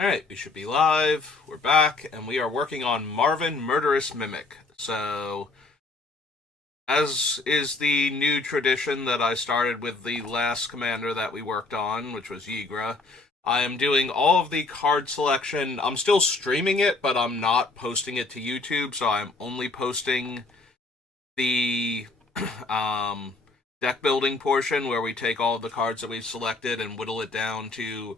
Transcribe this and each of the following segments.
Alright, we should be live. We're back, and we are working on Marvin Murderous Mimic. So, as is the new tradition that I started with the last commander that we worked on, which was Yigra, I am doing all of the card selection. I'm still streaming it, but I'm not posting it to YouTube, so I'm only posting the um, deck building portion where we take all of the cards that we've selected and whittle it down to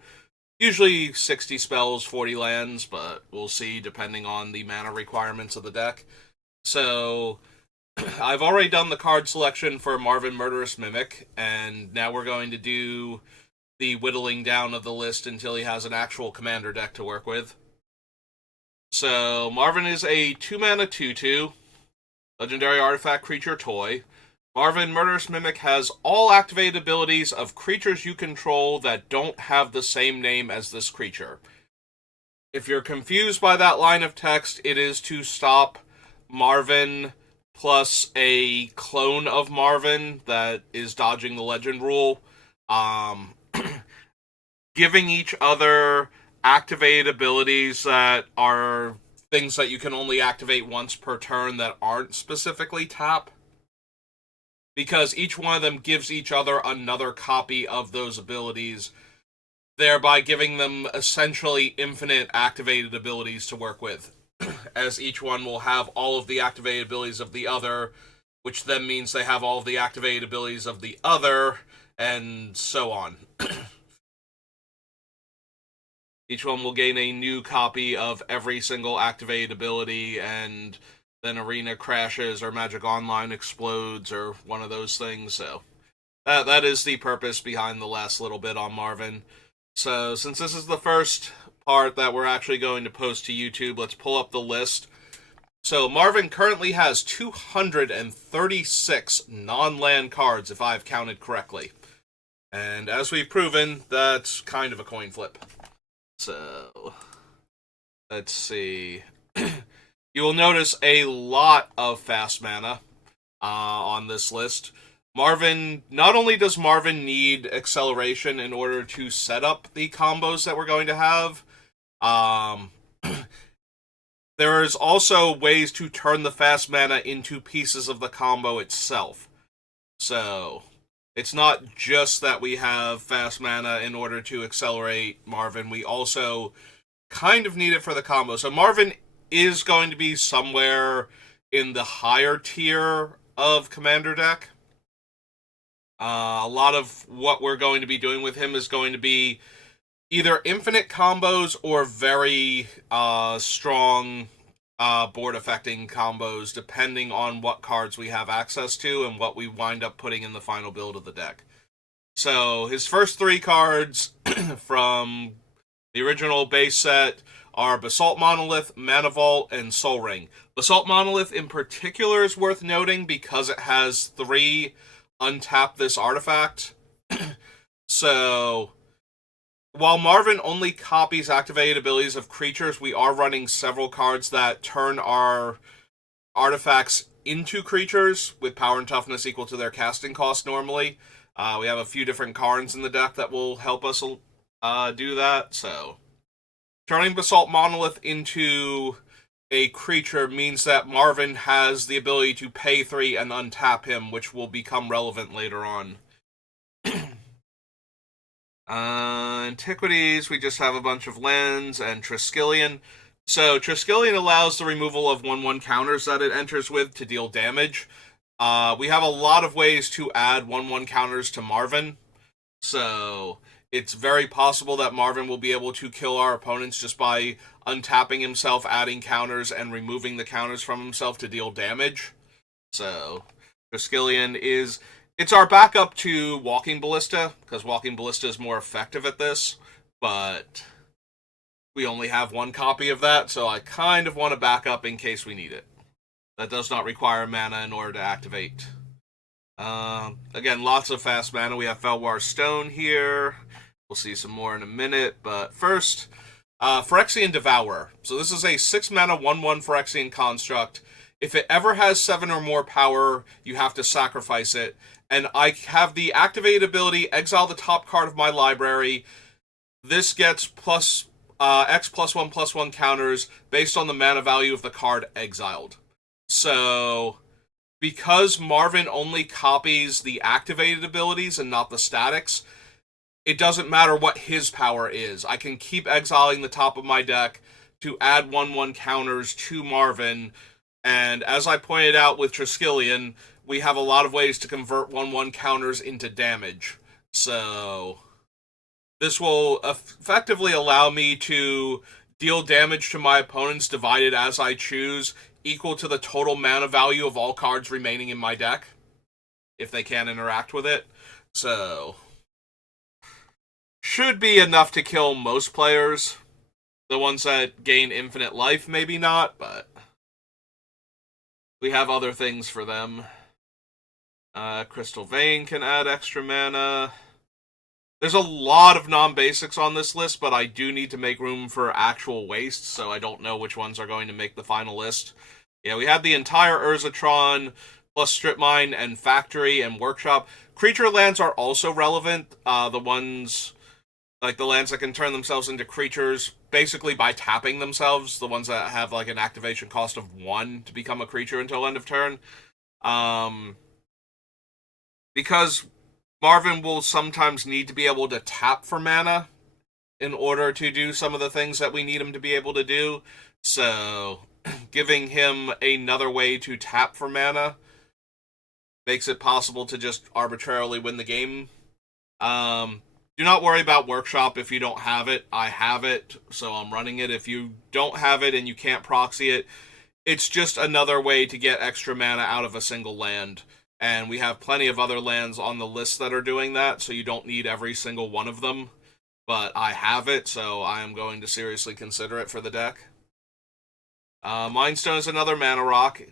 usually 60 spells, 40 lands, but we'll see depending on the mana requirements of the deck. So, I've already done the card selection for Marvin Murderous Mimic, and now we're going to do the whittling down of the list until he has an actual commander deck to work with. So, Marvin is a 2-mana 2/2 legendary artifact creature toy. Marvin Murderous Mimic has all activated abilities of creatures you control that don't have the same name as this creature. If you're confused by that line of text, it is to stop Marvin plus a clone of Marvin that is dodging the legend rule, um, giving each other activated abilities that are things that you can only activate once per turn that aren't specifically tap, because each one of them gives each other another copy of those abilities, thereby giving them essentially infinite activated abilities to work with, as each one will have all of the activated abilities of the other, which then means they have all of the activated abilities of the other, and so on. Each one will gain a new copy of every single activated ability, and then Arena crashes or Magic Online explodes or one of those things. So that is the purpose behind the last little bit on Marvin. So since this is the first part that we're actually going to post to YouTube, let's pull up the list. So Marvin currently has 236 non-land cards, if I've counted correctly. And as we've proven, that's kind of a coin flip. So, let's see. You will notice a lot of fast mana on this list. Not only does Marvin need acceleration in order to set up the combos that we're going to have, um, there is also ways to turn the fast mana into pieces of the combo itself. So, it's not just that we have fast mana in order to accelerate Marvin, we also kind of need it for the combo. So Marvin is going to be somewhere in the higher tier of commander deck. A lot of what we're going to be doing with him is going to be either infinite combos or very strong board affecting combos, depending on what cards we have access to and what we wind up putting in the final build of the deck. So his first 3 cards from the original base set are Basalt Monolith, Mana Vault, and Soul Ring. Basalt Monolith in particular is worth noting because it has 3 untap this artifact. So while Marvin only copies activated abilities of creatures, we are running several cards that turn our artifacts into creatures with power and toughness equal to their casting cost normally. We have a few different Karns in the deck that will help us do that. So turning Basalt Monolith into a creature means that Marvin has the ability to pay 3 and untap him, which will become relevant later on. Antiquities, we just have a bunch of lands and Triskelion. So Triskelion allows the removal of 1/1 counters that it enters with to deal damage. We have a lot of ways to add 1/1 counters to Marvin. So it's very possible that Marvin will be able to kill our opponents just by untapping himself, adding counters, and removing the counters from himself to deal damage. So Triskelion it's our backup to Walking Ballista, because Walking Ballista is more effective at this, but we only have 1 copy of that, so I kind of want to back up in case we need it. That does not require mana in order to activate. Again, lots of fast mana. We have Felwar Stone here. We'll see some more in a minute, but first, Phyrexian Devourer. So this is a 6 mana 1/1 Phyrexian construct. If it ever has 7 or more power, you have to sacrifice it. And I have the activated ability, exile the top card of my library. This gets plus X +1/+1 counters based on the mana value of the card exiled. So, because Marvin only copies the activated abilities and not the statics, it doesn't matter what his power is. I can keep exiling the top of my deck to add 1/1 counters to Marvin, and as I pointed out with Triskelion, we have a lot of ways to convert 1/1 counters into damage. So, this will effectively allow me to deal damage to my opponents divided as I choose, equal to the total mana value of all cards remaining in my deck, if they can interact with it. So, should be enough to kill most players. The ones that gain infinite life, maybe not, but we have other things for them. Crystal Vein can add extra mana. There's a lot of non-basics on this list, but I do need to make room for actual wastes, so I don't know which ones are going to make the final list. Yeah, we had the entire Urzatron, plus Strip Mine and Factory and Workshop. Creature lands are also relevant. The ones, like the lands that can turn themselves into creatures, basically by tapping themselves. The ones that have like an activation cost of 1 to become a creature until end of turn. Because Marvin will sometimes need to be able to tap for mana in order to do some of the things that we need him to be able to do. So, giving him another way to tap for mana makes it possible to just arbitrarily win the game. Do not worry about Workshop if you don't have it. I have it, so I'm running it. If you don't have it and you can't proxy it, it's just another way to get extra mana out of a single land. And we have plenty of other lands on the list that are doing that, so you don't need every single one of them. But I have it, so I am going to seriously consider it for the deck. Mindstone is another mana rock.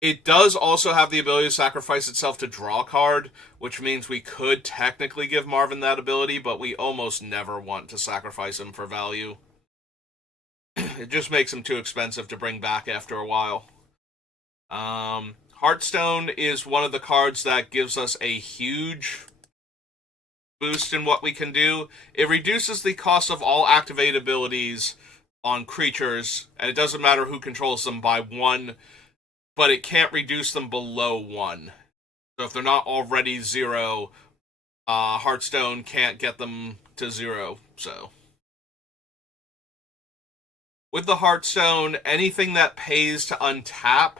It does also have the ability to sacrifice itself to draw a card, which means we could technically give Marvin that ability, but we almost never want to sacrifice him for value. It just makes him too expensive to bring back after a while. Heartstone is one of the cards that gives us a huge boost in what we can do. It reduces the cost of all activated abilities on creatures, and it doesn't matter who controls them, by 1, but it can't reduce them below 1. So if they're not already 0, Heartstone can't get them to 0, so. With the Heartstone, anything that pays to untap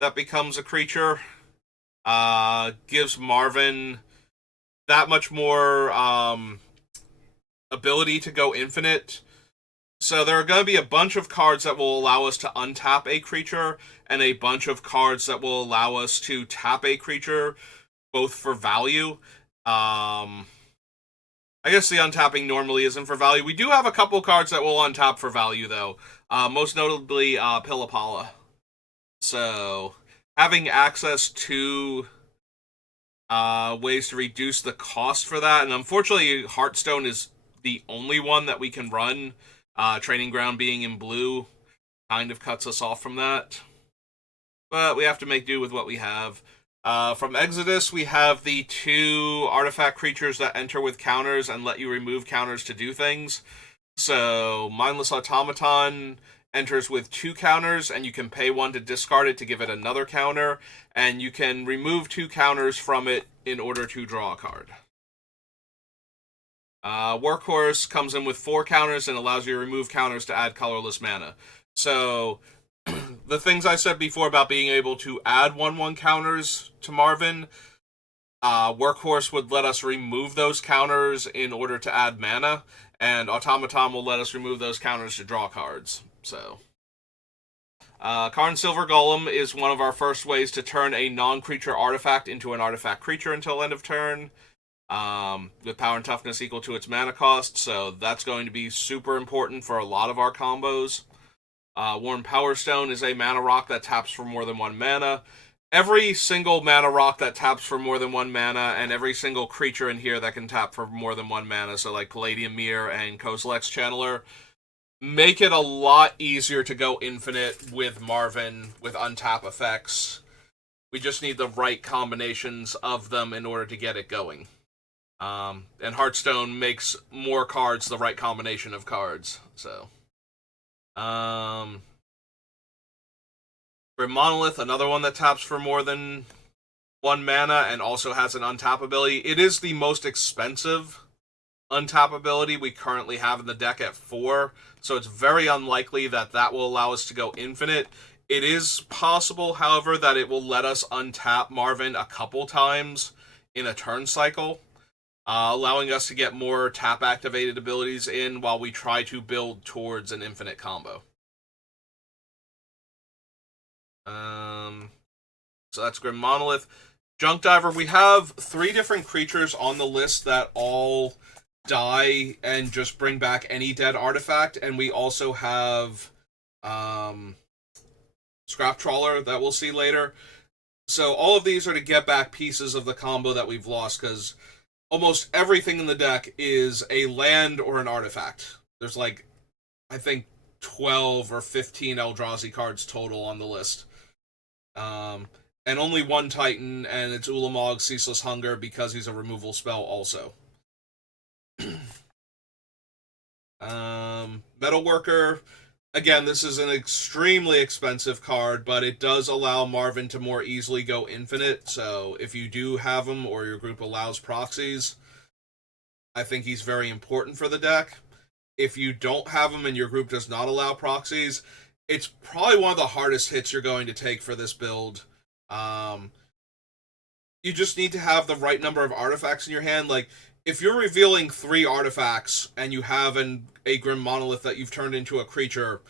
that becomes a creature gives Marvin that much more ability to go infinite. So there are going to be a bunch of cards that will allow us to untap a creature, and a bunch of cards that will allow us to tap a creature, both for value. I guess the untapping normally isn't for value. We do have a couple cards that will untap for value, though. Most notably, Pillapala. So, having access to ways to reduce the cost for that, and unfortunately, Heartstone is the only one that we can run. Training Ground being in blue kind of cuts us off from that. But we have to make do with what we have. From Exodus, we have the 2 artifact creatures that enter with counters and let you remove counters to do things. So, Mindless Automaton enters with 2 counters, and you can pay 1 to discard it to give it another counter, and you can remove 2 counters from it in order to draw a card. Workhorse comes in with 4 counters and allows you to remove counters to add colorless mana. So, the things I said before about being able to add 1/1 counters to Marvin, Workhorse would let us remove those counters in order to add mana, and Automaton will let us remove those counters to draw cards. So, Karn Silver Golem is one of our first ways to turn a non-creature artifact into an artifact creature until end of turn, with power and toughness equal to its mana cost, so that's going to be super important for a lot of our combos. Worn Power Stone is a mana rock that taps for more than 1 mana. Every single mana rock that taps for more than 1 mana, and every single creature in here that can tap for more than 1 mana, so like Palladium Mirror and Kozilek's Channeler, make it a lot easier to go infinite with Marvin with untap effects. We just need the right combinations of them in order to get it going. And Hearthstone makes more cards the right combination of cards. So, um, for Monolith, another one that taps for more than one mana and also has an untap ability. It is the most expensive untap ability we currently have in the deck at 4, so it's very unlikely that that will allow us to go infinite. It is possible, however, that it will let us untap Marvin a couple times in a turn cycle, allowing us to get more tap activated abilities in while we try to build towards an infinite combo. So that's Grim Monolith. Junk Diver, we have 3 different creatures on the list that all die and just bring back any dead artifact, and we also have Scrap Trawler that we'll see later. So all of these are to get back pieces of the combo that we've lost, because almost everything in the deck is a land or an artifact. There's like, I think, 12 or 15 Eldrazi cards total on the list. And only one Titan, and it's Ulamog's Ceaseless Hunger because he's a removal spell also. Metalworker, again, this is an extremely expensive card, but it does allow Marvin to more easily go infinite, so if you do have him or your group allows proxies, I think he's very important for the deck. If you don't have him and your group does not allow proxies, it's probably one of the hardest hits you're going to take for this build. You just need to have the right number of artifacts in your hand. Like, if you're revealing 3 artifacts and you have a Grim Monolith that you've turned into a creature,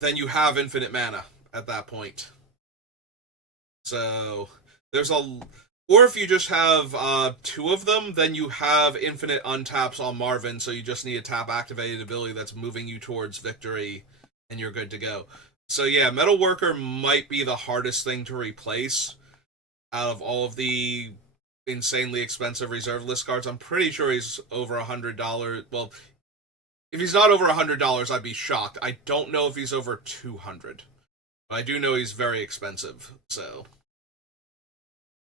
then you have infinite mana at that point. So, there's a... Or if you just have 2 of them, then you have infinite untaps on Marvin, so you just need a tap-activated ability that's moving you towards victory, and you're good to go. So yeah, Metalworker might be the hardest thing to replace out of all of the insanely expensive reserve list cards. I'm pretty sure he's over $100. Well, if he's not over $100, I'd be shocked. I don't know if he's over 200, but I do know he's very expensive. So,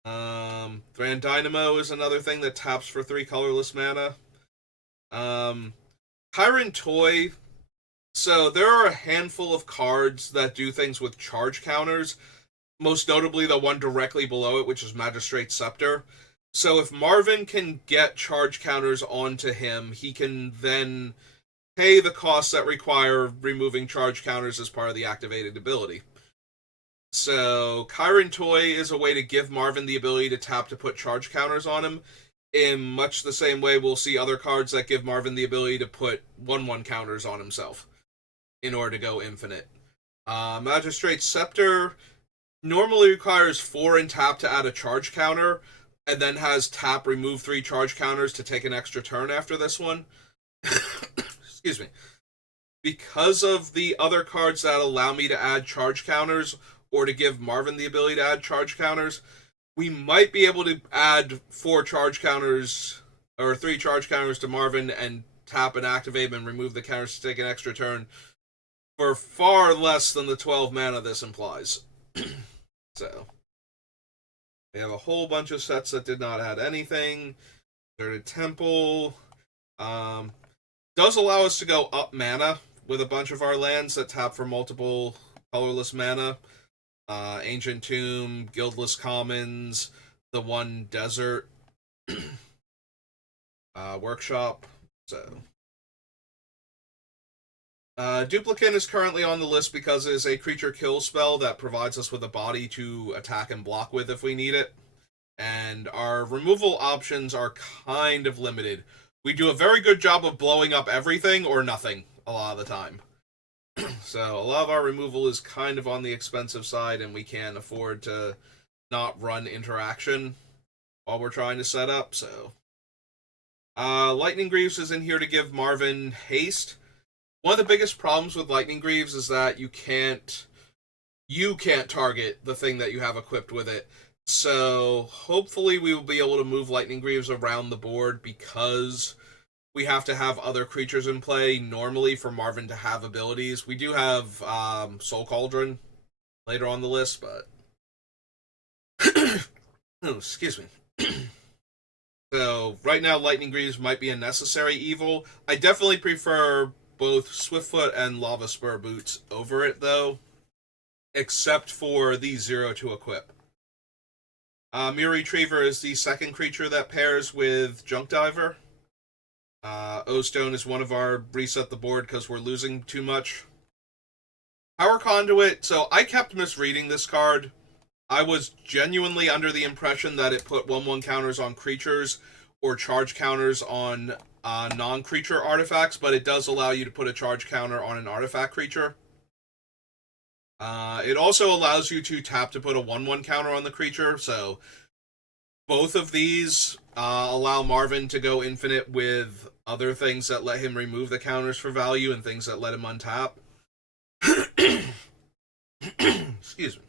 Grand Dynamo is another thing that taps for 3 colorless mana. Tyrant Toy. So there are a handful of cards that do things with charge counters, most notably the one directly below it, which is Magistrate Scepter. So if Marvin can get charge counters onto him, he can then pay the costs that require removing charge counters as part of the activated ability. So Chiron Toy is a way to give Marvin the ability to tap to put charge counters on him, in much the same way we'll see other cards that give Marvin the ability to put 1/1 counters on himself in order to go infinite. Magistrate Scepter normally requires 4 and tap to add a charge counter, and then has tap remove 3 charge counters to take an extra turn after this one. Excuse me. Because of the other cards that allow me to add charge counters, or to give Marvin the ability to add charge counters, we might be able to add 4 charge counters, or 3 charge counters to Marvin, and tap and activate them and remove the counters to take an extra turn, for far less than the 12 mana this implies. So, we have a whole bunch of sets that did not add anything. Deserted Temple. Does allow us to go up mana with a bunch of our lands that tap for multiple colorless mana. Ancient Tomb, Guildless Commons, the one Desert, Workshop. So, Duplicant is currently on the list because it is a creature kill spell that provides us with a body to attack and block with if we need it. And our removal options are kind of limited. We do a very good job of blowing up everything or nothing a lot of the time. So a lot of our removal is kind of on the expensive side, and we can't afford to not run interaction while we're trying to set up. So Lightning Greaves is in here to give Marvin haste. One of the biggest problems with Lightning Greaves is that you can't target the thing that you have equipped with it. So hopefully we will be able to move Lightning Greaves around the board, because we have to have other creatures in play normally for Marvin to have abilities. We do have Soul Cauldron later on the list, but oh, excuse me. So right now, Lightning Greaves might be a necessary evil. I definitely prefer both Swiftfoot and Lava Spur boots over it, though, except for the 0 to equip. Mirror Retriever is the second creature that pairs with Junk Diver. O-Stone is one of our reset the board because we're losing too much. Power Conduit, so I kept misreading this card. I was genuinely under the impression that it put 1/1 counters on creatures or charge counters on non-creature artifacts, but it does allow you to put a charge counter on an artifact creature. It also allows you to tap to put a 1/1 counter on the creature, so both of these allow Marvin to go infinite with other things that let him remove the counters for value and things that let him untap. Excuse me.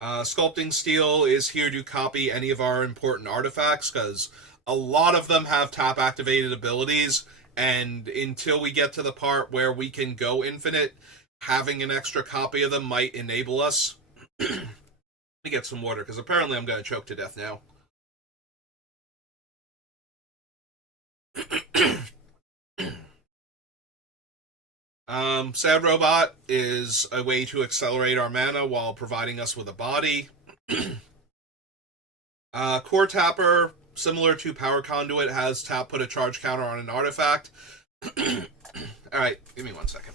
Sculpting Steel is here to copy any of our important artifacts, because a lot of them have tap-activated abilities, and until we get to the part where we can go infinite, having an extra copy of them might enable us. Let me get some water, because apparently I'm going to choke to death now. Sad Robot is a way to accelerate our mana while providing us with a body. Core Tapper, similar to Power Conduit, has tap put a charge counter on an artifact. Alright, give me 1 second.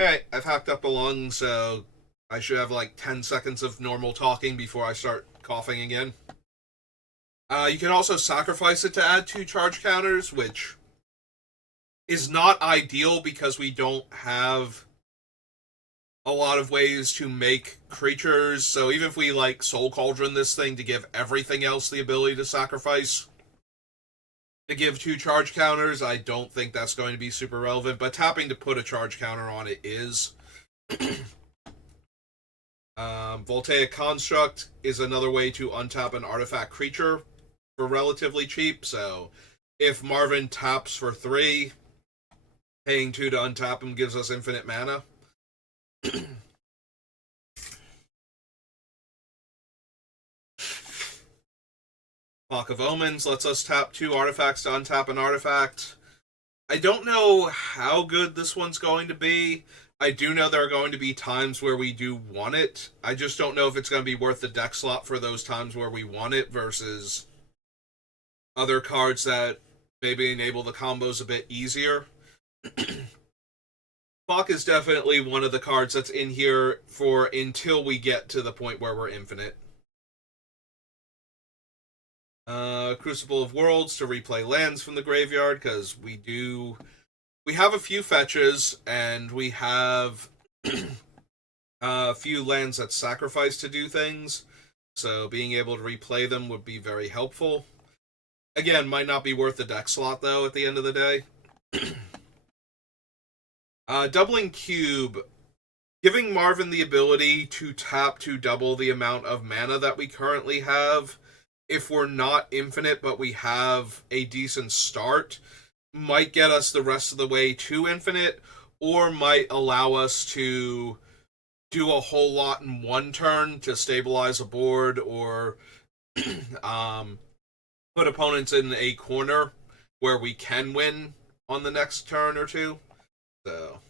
Alright, I've hacked up a lung, so I should have like 10 seconds of normal talking before I start coughing again. You can also sacrifice it to add 2 charge counters, which is not ideal because we don't have a lot of ways to make creatures. So even if we like Soul Cauldron this thing to give everything else the ability to sacrifice to give 2 charge counters, I don't think that's going to be super relevant, but tapping to put a charge counter on it is. Voltaic Construct is another way to untap an artifact creature for relatively cheap, so if Marvin taps for 3, paying 2 to untap him gives us infinite mana. Clock of Omens lets us tap 2 artifacts to untap an artifact. I don't know how good this one's going to be. I do know there are going to be times where we do want it. I just don't know if it's going to be worth the deck slot for those times where we want it versus other cards that maybe enable the combos a bit easier. Clock is definitely one of the cards that's in here for until we get to the point where we're infinite. Crucible of Worlds to replay lands from the graveyard, because we have a few fetches, and we have a few lands that sacrifice to do things, so being able to replay them would be very helpful. Again, might not be worth the deck slot, though, at the end of the day. Doubling Cube, giving Marvin the ability to tap to double the amount of mana that we currently have, if we're not infinite but we have a decent start, might get us the rest of the way to infinite, or might allow us to do a whole lot in one turn to stabilize a board, or put opponents in a corner where we can win on the next turn or two. So,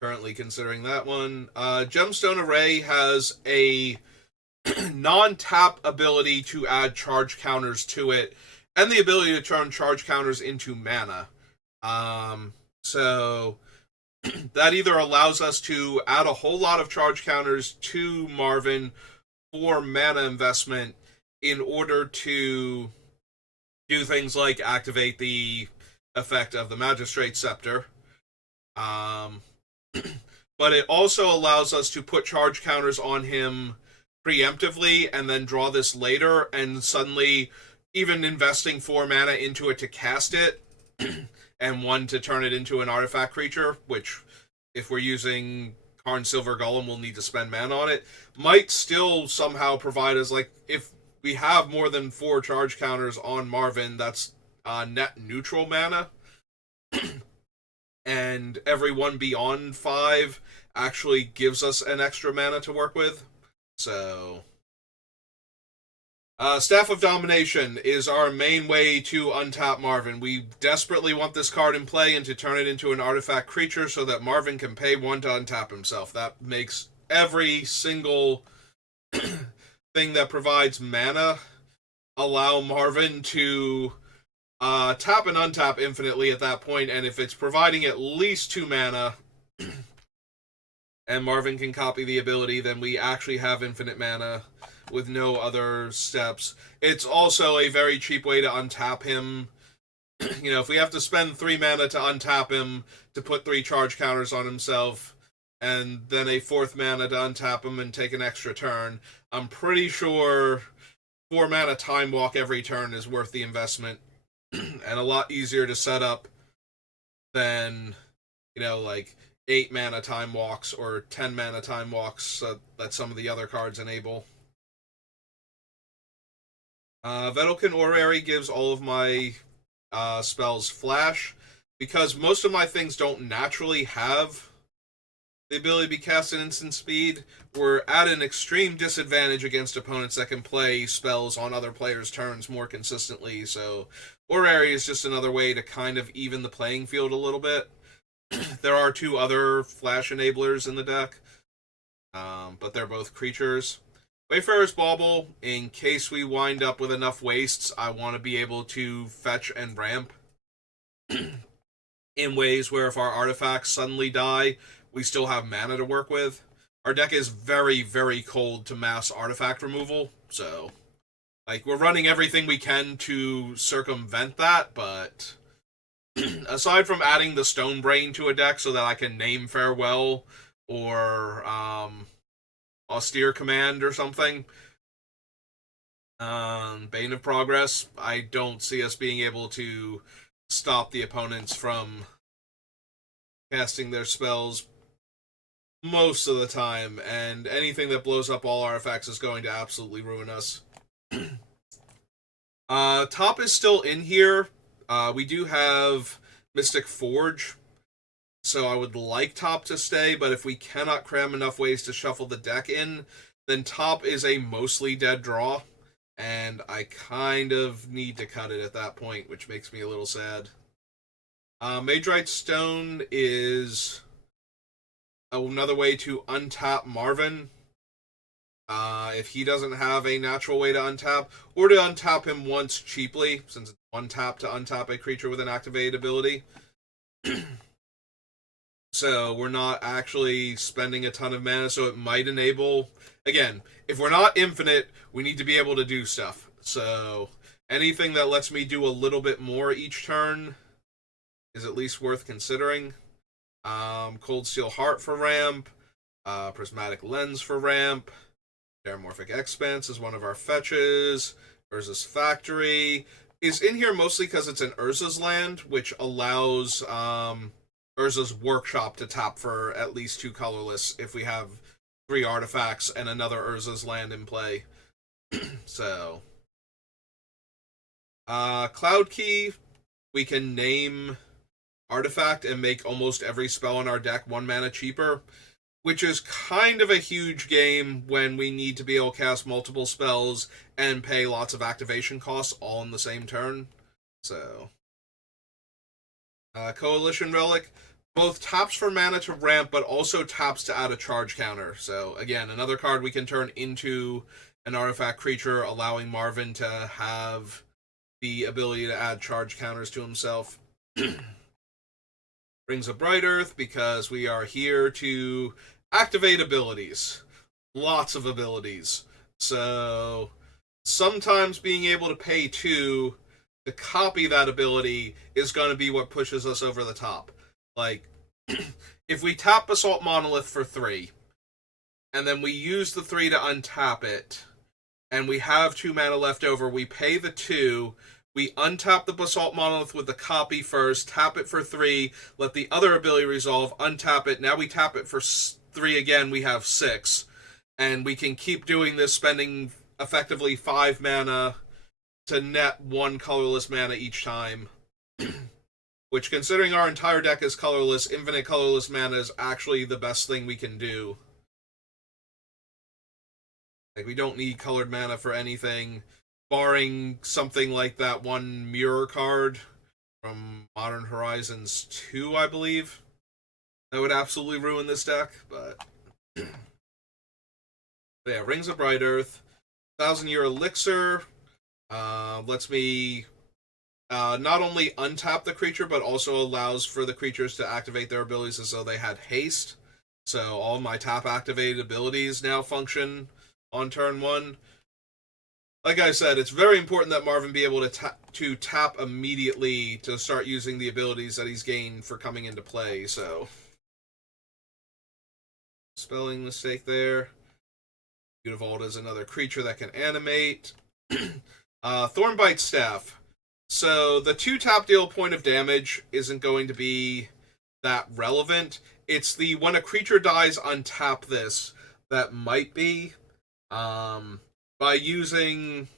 currently considering that one. Gemstone Array has a non-tap ability to add charge counters to it, and the ability to turn charge counters into mana. So that either allows us to add a whole lot of charge counters to Marvin for mana investment in order to do things like activate the effect of the Magistrate Scepter. But it also allows us to put charge counters on him preemptively and then draw this later, and suddenly even investing 4 mana into it to cast it and 1 to turn it into an artifact creature, which if we're using Karn Silver Golem we'll need to spend mana on it, might still somehow provide us, like, if we have more than 4 charge counters on Marvin, that's net neutral mana, and every one beyond 5 actually gives us an extra mana to work with. So, Staff of Domination is our main way to untap Marvin. We desperately want this card in play and to turn it into an artifact creature so that Marvin can pay 1 to untap himself. That makes every single thing that provides mana allow Marvin to tap and untap infinitely at that point, and if it's providing at least 2 mana and Marvin can copy the ability, then we actually have infinite mana with no other steps. It's also a very cheap way to untap him. You know, if we have to spend 3 mana to untap him to put 3 charge counters on himself, and then a 4th mana to untap him and take an extra turn, I'm pretty sure 4 mana Time Walk every turn is worth the investment, and a lot easier to set up than, you know, like 8 mana Time Walks or 10 mana Time Walks that some of the other cards enable. Vedalken Orrery gives all of my spells flash, because most of my things don't naturally have the ability to be cast at instant speed. We're at an extreme disadvantage against opponents that can play spells on other players' turns more consistently, so Orrery is just another way to kind of even the playing field a little bit. There are 2 other flash enablers in the deck, but they're both creatures. Wayfarer's Bauble, in case we wind up with enough wastes, I want to be able to fetch and ramp in ways where if our artifacts suddenly die, we still have mana to work with. Our deck is very, very cold to mass artifact removal, so like we're running everything we can to circumvent that, but aside from adding the Stone Brain to a deck so that I can name Farewell or Austere Command or something, Bane of Progress, I don't see us being able to stop the opponents from casting their spells most of the time, and anything that blows up all artifacts is going to absolutely ruin us. Top is still in here. We do have Mystic Forge, so I would like Top to stay, but if we cannot cram enough ways to shuffle the deck in, then Top is a mostly dead draw, and I kind of need to cut it at that point, which makes me a little sad. Magerite Stone is another way to untap Marvin. If he doesn't have a natural way to untap, or to untap him once cheaply, since it's 1 tap to untap a creature with an activated ability. So we're not actually spending a ton of mana, so it might enable... Again, if we're not infinite, we need to be able to do stuff. So anything that lets me do a little bit more each turn is at least worth considering. Cold Steel Heart for ramp, Prismatic Lens for ramp, Terramorphic Expanse is one of our fetches, Urza's Factory is in here mostly because it's an Urza's land, which allows Urza's Workshop to tap for at least 2 colorless if we have 3 artifacts and another Urza's land in play. So, Cloud Key, we can name artifact and make almost every spell in our deck 1 mana cheaper, which is kind of a huge game when we need to be able to cast multiple spells and pay lots of activation costs all in the same turn. So, Coalition Relic, both taps for mana to ramp, but also taps to add a charge counter. So, again, another card we can turn into an artifact creature, allowing Marvin to have the ability to add charge counters to himself. Rings of Bright Earth, because we are here to activate abilities. Lots of abilities. So, sometimes being able to pay 2 to copy that ability is going to be what pushes us over the top. Like, if we tap Basalt Monolith for 3, and then we use the 3 to untap it, and we have 2 mana left over, we pay the 2, we untap the Basalt Monolith with the copy first, tap it for 3, let the other ability resolve, untap it, now we tap it for 3 again, we have 6. And we can keep doing this, spending effectively 5 mana to net 1 colorless mana each time. Which, considering our entire deck is colorless, infinite colorless mana is actually the best thing we can do. Like, we don't need colored mana for anything, barring something like that one mirror card from Modern Horizons 2, I believe. That would absolutely ruin this deck, but... yeah, Rings of Bright Earth, 1,000-year Elixir, lets me not only untap the creature, but also allows for the creatures to activate their abilities as though they had haste. So all my tap-activated abilities now function on turn 1. Like I said, it's very important that Marvin be able to tap immediately to start using the abilities that he's gained for coming into play, so... Spelling mistake there. Beautiful is another creature that can animate. Thornbite Staff. So the 2-tap deal point of damage isn't going to be that relevant. It's the when a creature dies, untap this that might be. By using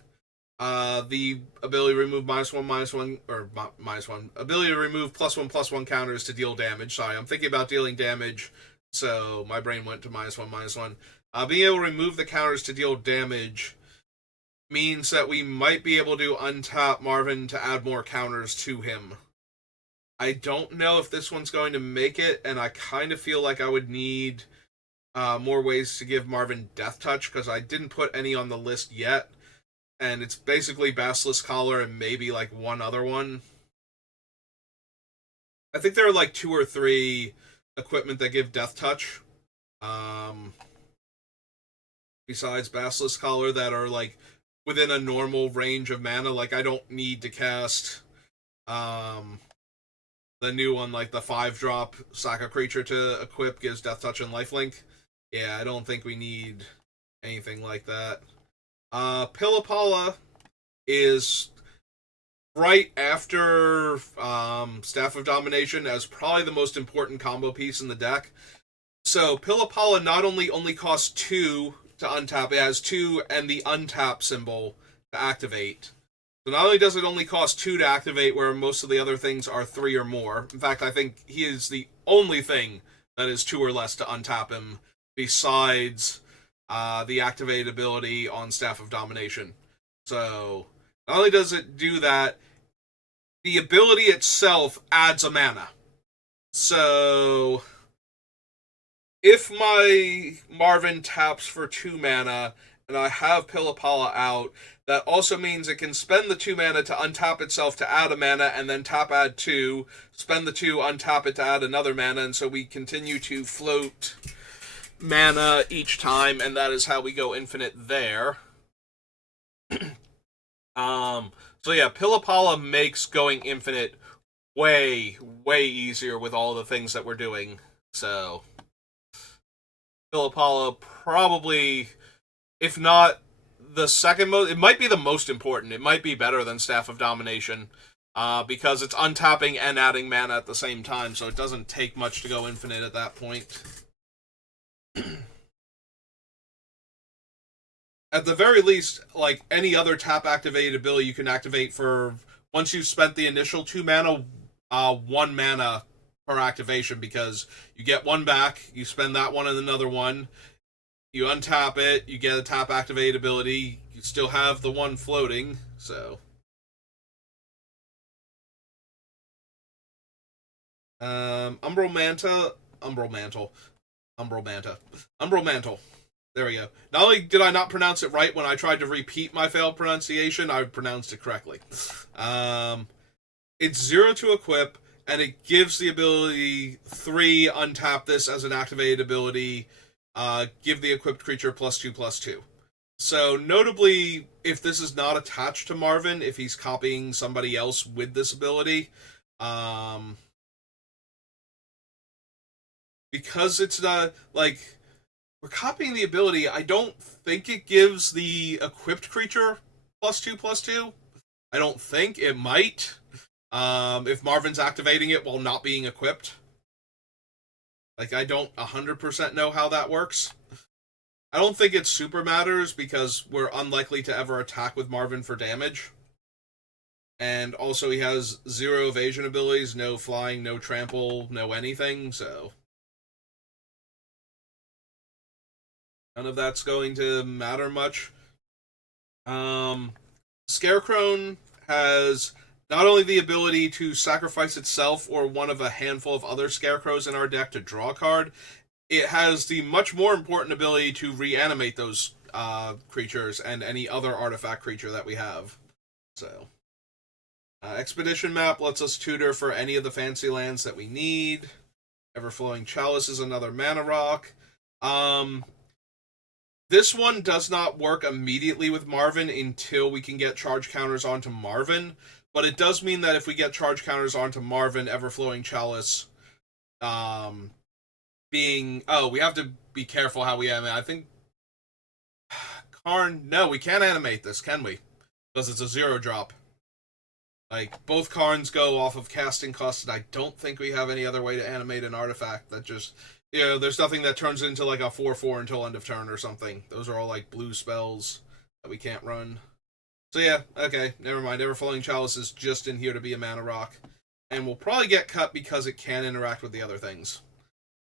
the ability to remove -1/-1, or -1, ability to remove +1/+1 counters to deal damage. Sorry, I'm thinking about dealing damage, so my brain went to -1/-1. Being able to remove the counters to deal damage means that we might be able to untap Marvin to add more counters to him. I don't know if this one's going to make it, and I kind of feel like I would need more ways to give Marvin Death Touch, because I didn't put any on the list yet, and it's basically Basilisk Collar and maybe like one other one. I think there are like 2 or 3 equipment that give Death Touch, besides Basilisk Collar, that are like within a normal range of mana. Like, I don't need to cast the new one, like the 5-drop sack a creature to equip, gives Death Touch and Lifelink. Yeah, I don't think we need anything like that. Pillapala is right after Staff of Domination as probably the most important combo piece in the deck. So Pillapala not only costs 2 to untap, it has 2 and the untap symbol to activate. So not only does it only cost 2 to activate, where most of the other things are 3 or more. In fact, I think he is the only thing that is 2 or less to untap him, besides the activated ability on Staff of Domination. So not only does it do that, the ability itself adds a mana. So if my Marvin taps for 2 mana and I have Pillapala out, that also means it can spend the 2 mana to untap itself to add a mana, and then tap add 2, spend the 2, untap it to add another mana, and so we continue to float mana each time, and that is how we go infinite there. So yeah, Pillapala makes going infinite way, way easier with all the things that we're doing. So Pillapala probably, if not the second most, it might be the most important. It might be better than Staff of Domination, because it's untapping and adding mana at the same time, so it doesn't take much to go infinite at that point. At the very least, like any other tap activated ability, you can activate for, once you've spent the initial 2 mana, 1 mana per activation, because you get 1 back, you spend that one and another one, you untap it, you get a tap activated ability, you still have the 1 floating, so. Umbral Mantle. There we go. Not only did I not pronounce it right when I tried to repeat my failed pronunciation, I pronounced it correctly. It's 0 to equip, and it gives the ability 3, untap this as an activated ability, give the equipped creature +2/+2. So, notably, if this is not attached to Marvin, if he's copying somebody else with this ability, because it's not, like, we're copying the ability, I don't think it gives the equipped creature +2/+2. I don't think. It might. If Marvin's activating it while not being equipped. Like, I don't 100% know how that works. I don't think it super matters because we're unlikely to ever attack with Marvin for damage. And also he has 0 evasion abilities, no flying, no trample, no anything, so none of that's going to matter much. Scarecrow has not only the ability to sacrifice itself or one of a handful of other Scarecrows in our deck to draw a card, it has the much more important ability to reanimate those creatures and any other artifact creature that we have. So, Expedition Map lets us tutor for any of the fancy lands that we need. Everflowing Chalice is another mana rock. This one does not work immediately with Marvin until we can get charge counters onto Marvin, but it does mean that if we get charge counters onto Marvin, Everflowing Chalice, we have to be careful how we animate. I think Karn. No, we can't animate this, can we? Because it's a 0 drop. Like, both Karns go off of casting cost, and I don't think we have any other way to animate an artifact that just... there's nothing that turns into like a 4/4 until end of turn or something. Those are all like blue spells that we can't run. So yeah, okay, never mind. Everflowing Chalice is just in here to be a mana rock. And we'll probably get cut because it can interact with the other things.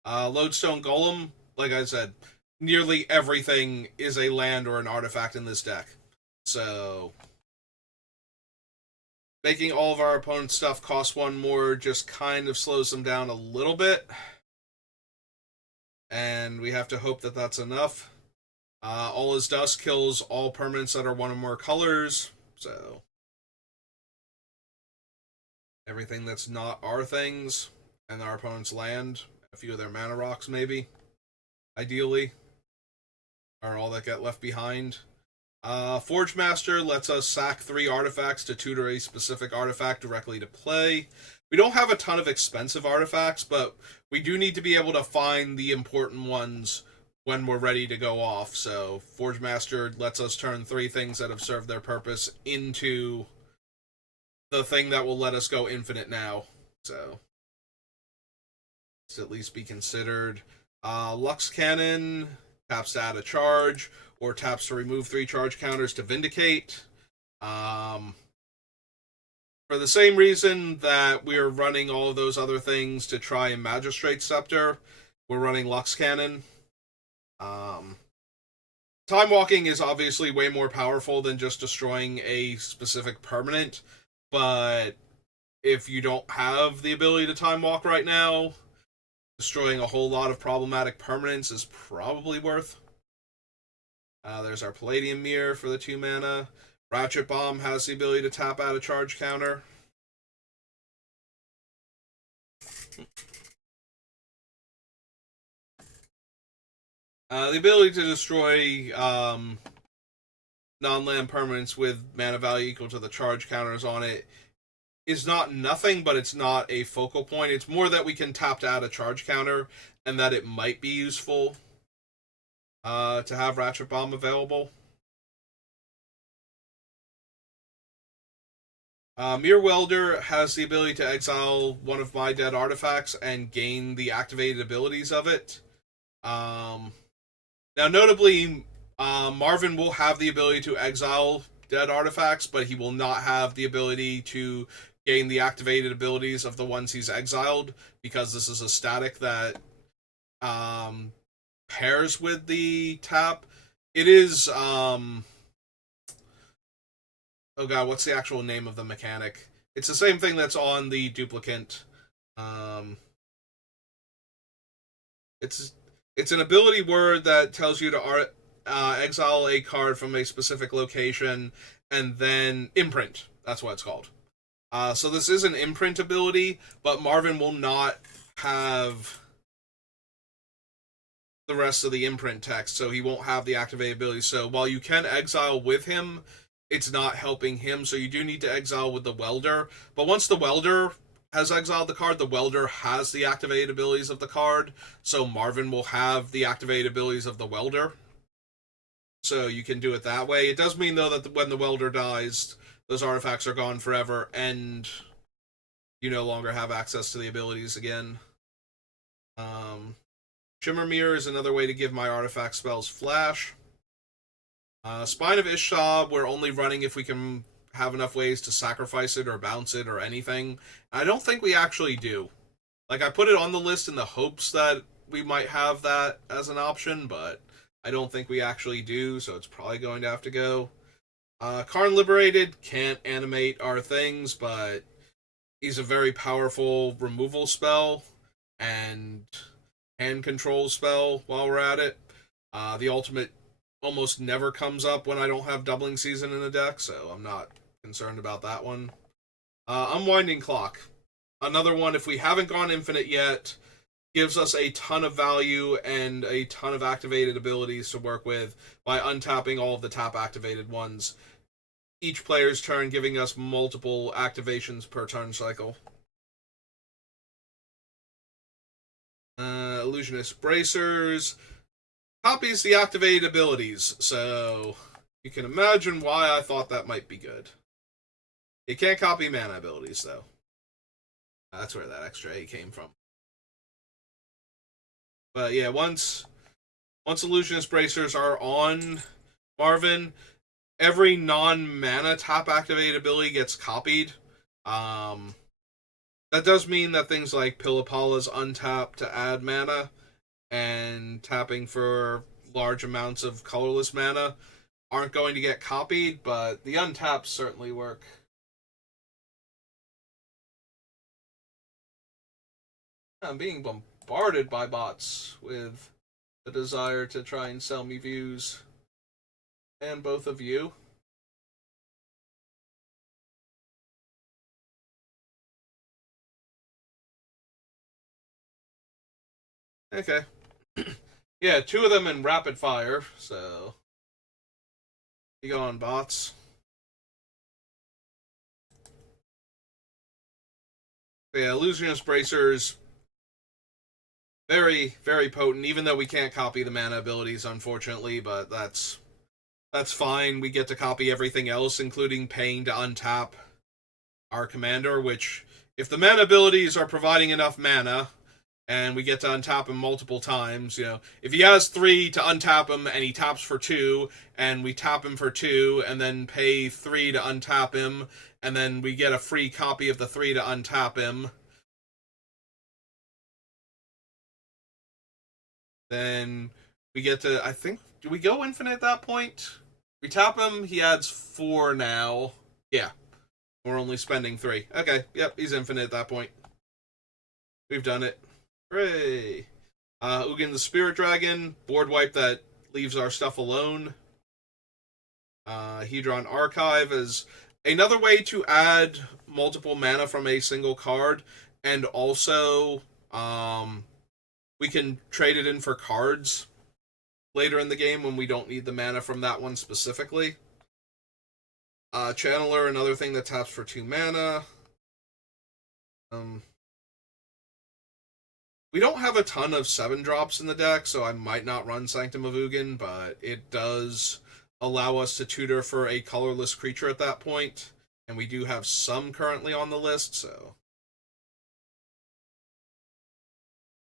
Lodestone Golem, like I said, nearly everything is a land or an artifact in this deck. So making all of our opponent's stuff cost 1 more just kind of slows them down a little bit. And we have to hope that that's enough. All Is Dust kills all permanents that are 1 or more colors. So everything that's not our things and our opponent's land, a few of their mana rocks maybe, ideally, are all that get left behind. Forge Master lets us sack 3 artifacts to tutor a specific artifact directly to play. We don't have a ton of expensive artifacts, but we do need to be able to find the important ones when we're ready to go off. So Forge Master lets us turn 3 things that have served their purpose into the thing that will let us go infinite now. So to at least be considered. Lux Cannon taps to add a charge, or taps to remove 3 charge counters to Vindicate. For the same reason that we're running all of those other things to try and Magistrate Scepter, we're running Lux Cannon. Time Walking is obviously way more powerful than just destroying a specific permanent, but if you don't have the ability to Time Walk right now, destroying a whole lot of problematic permanents is probably worth. There's our Palladium Mirror for the 2 mana. Ratchet Bomb has the ability to tap out a charge counter. The ability to destroy non-land permanents with mana value equal to the charge counters on it is not nothing, but it's not a focal point. It's more that we can tap to add a charge counter, and that it might be useful to have Ratchet Bomb available. Mere Welder has the ability to exile 1 of my dead artifacts and gain the activated abilities of it. Now, notably, Marvin will have the ability to exile dead artifacts, but he will not have the ability to gain the activated abilities of the ones he's exiled, because this is a static that pairs with the tap. It is, oh god, what's the actual name of the mechanic? It's the same thing that's on the duplicate. It's an ability word that tells you to exile a card from a specific location, and then imprint. That's what it's called. So this is an imprint ability, but Marvin will not have the rest of the imprint text, so he won't have the activated ability. So while you can exile with him, it's not helping him, so you do need to exile with the Welder. But once the Welder has exiled the card, the Welder has the activated abilities of the card, so Marvin will have the activated abilities of the Welder. So you can do it that way. It does mean, though, that when the Welder dies, those artifacts are gone forever, and you no longer have access to the abilities again. Shimmer Mirror is another way to give my artifact spells flash. Spine of Ishab, we're only running if we can have enough ways to sacrifice it or bounce it or anything. I don't think we actually do. Like, I put it on the list in the hopes that we might have that as an option, but I don't think we actually do, so it's probably going to have to go. Karn Liberated can't animate our things, but he's a very powerful removal spell and hand control spell while we're at it. The ultimate almost never comes up when I don't have Doubling Season in a deck, so I'm not concerned about that one. Unwinding Clock. Another one, if we haven't gone infinite yet, gives us a ton of value and a ton of activated abilities to work with by untapping all of the tap-activated ones. Each player's turn giving us multiple activations per turn cycle. Illusionist Bracers copies the activated abilities, so you can imagine why I thought that might be good. It can't copy mana abilities, though. That's where that extra A came from. But yeah, once Illusionist Bracers are on Marvin, every non-mana tap-activated ability gets copied. That does mean that things like Pillipala's untap to add mana and tapping for large amounts of colorless mana aren't going to get copied, but the untaps certainly work. I'm being bombarded by bots with the desire to try and sell me views. And both of you. Okay. Yeah, 2 of them in rapid fire, so you go on bots. Yeah, Illusionist Bracers, very, very potent, even though we can't copy the mana abilities, unfortunately, but that's fine. We get to copy everything else, including paying to untap our commander, which, if the mana abilities are providing enough mana, and we get to untap him multiple times, if he has 3 to untap him, and he taps for 2, and we tap him for 2, and then pay 3 to untap him, and then we get a free copy of the 3 to untap him, then we get to, I think, do we go infinite at that point? We tap him, he adds 4 now. Yeah. We're only spending 3. Okay, yep, he's infinite at that point. We've done it. Hooray! Ugin the Spirit Dragon, board wipe that leaves our stuff alone. Hedron Archive is another way to add multiple mana from a single card, and also we can trade it in for cards later in the game when we don't need the mana from that one specifically. Channeler, another thing that taps for 2 mana. We don't have a ton of 7-drops in the deck, so I might not run Sanctum of Ugin, but it does allow us to tutor for a colorless creature at that point, and we do have some currently on the list, so.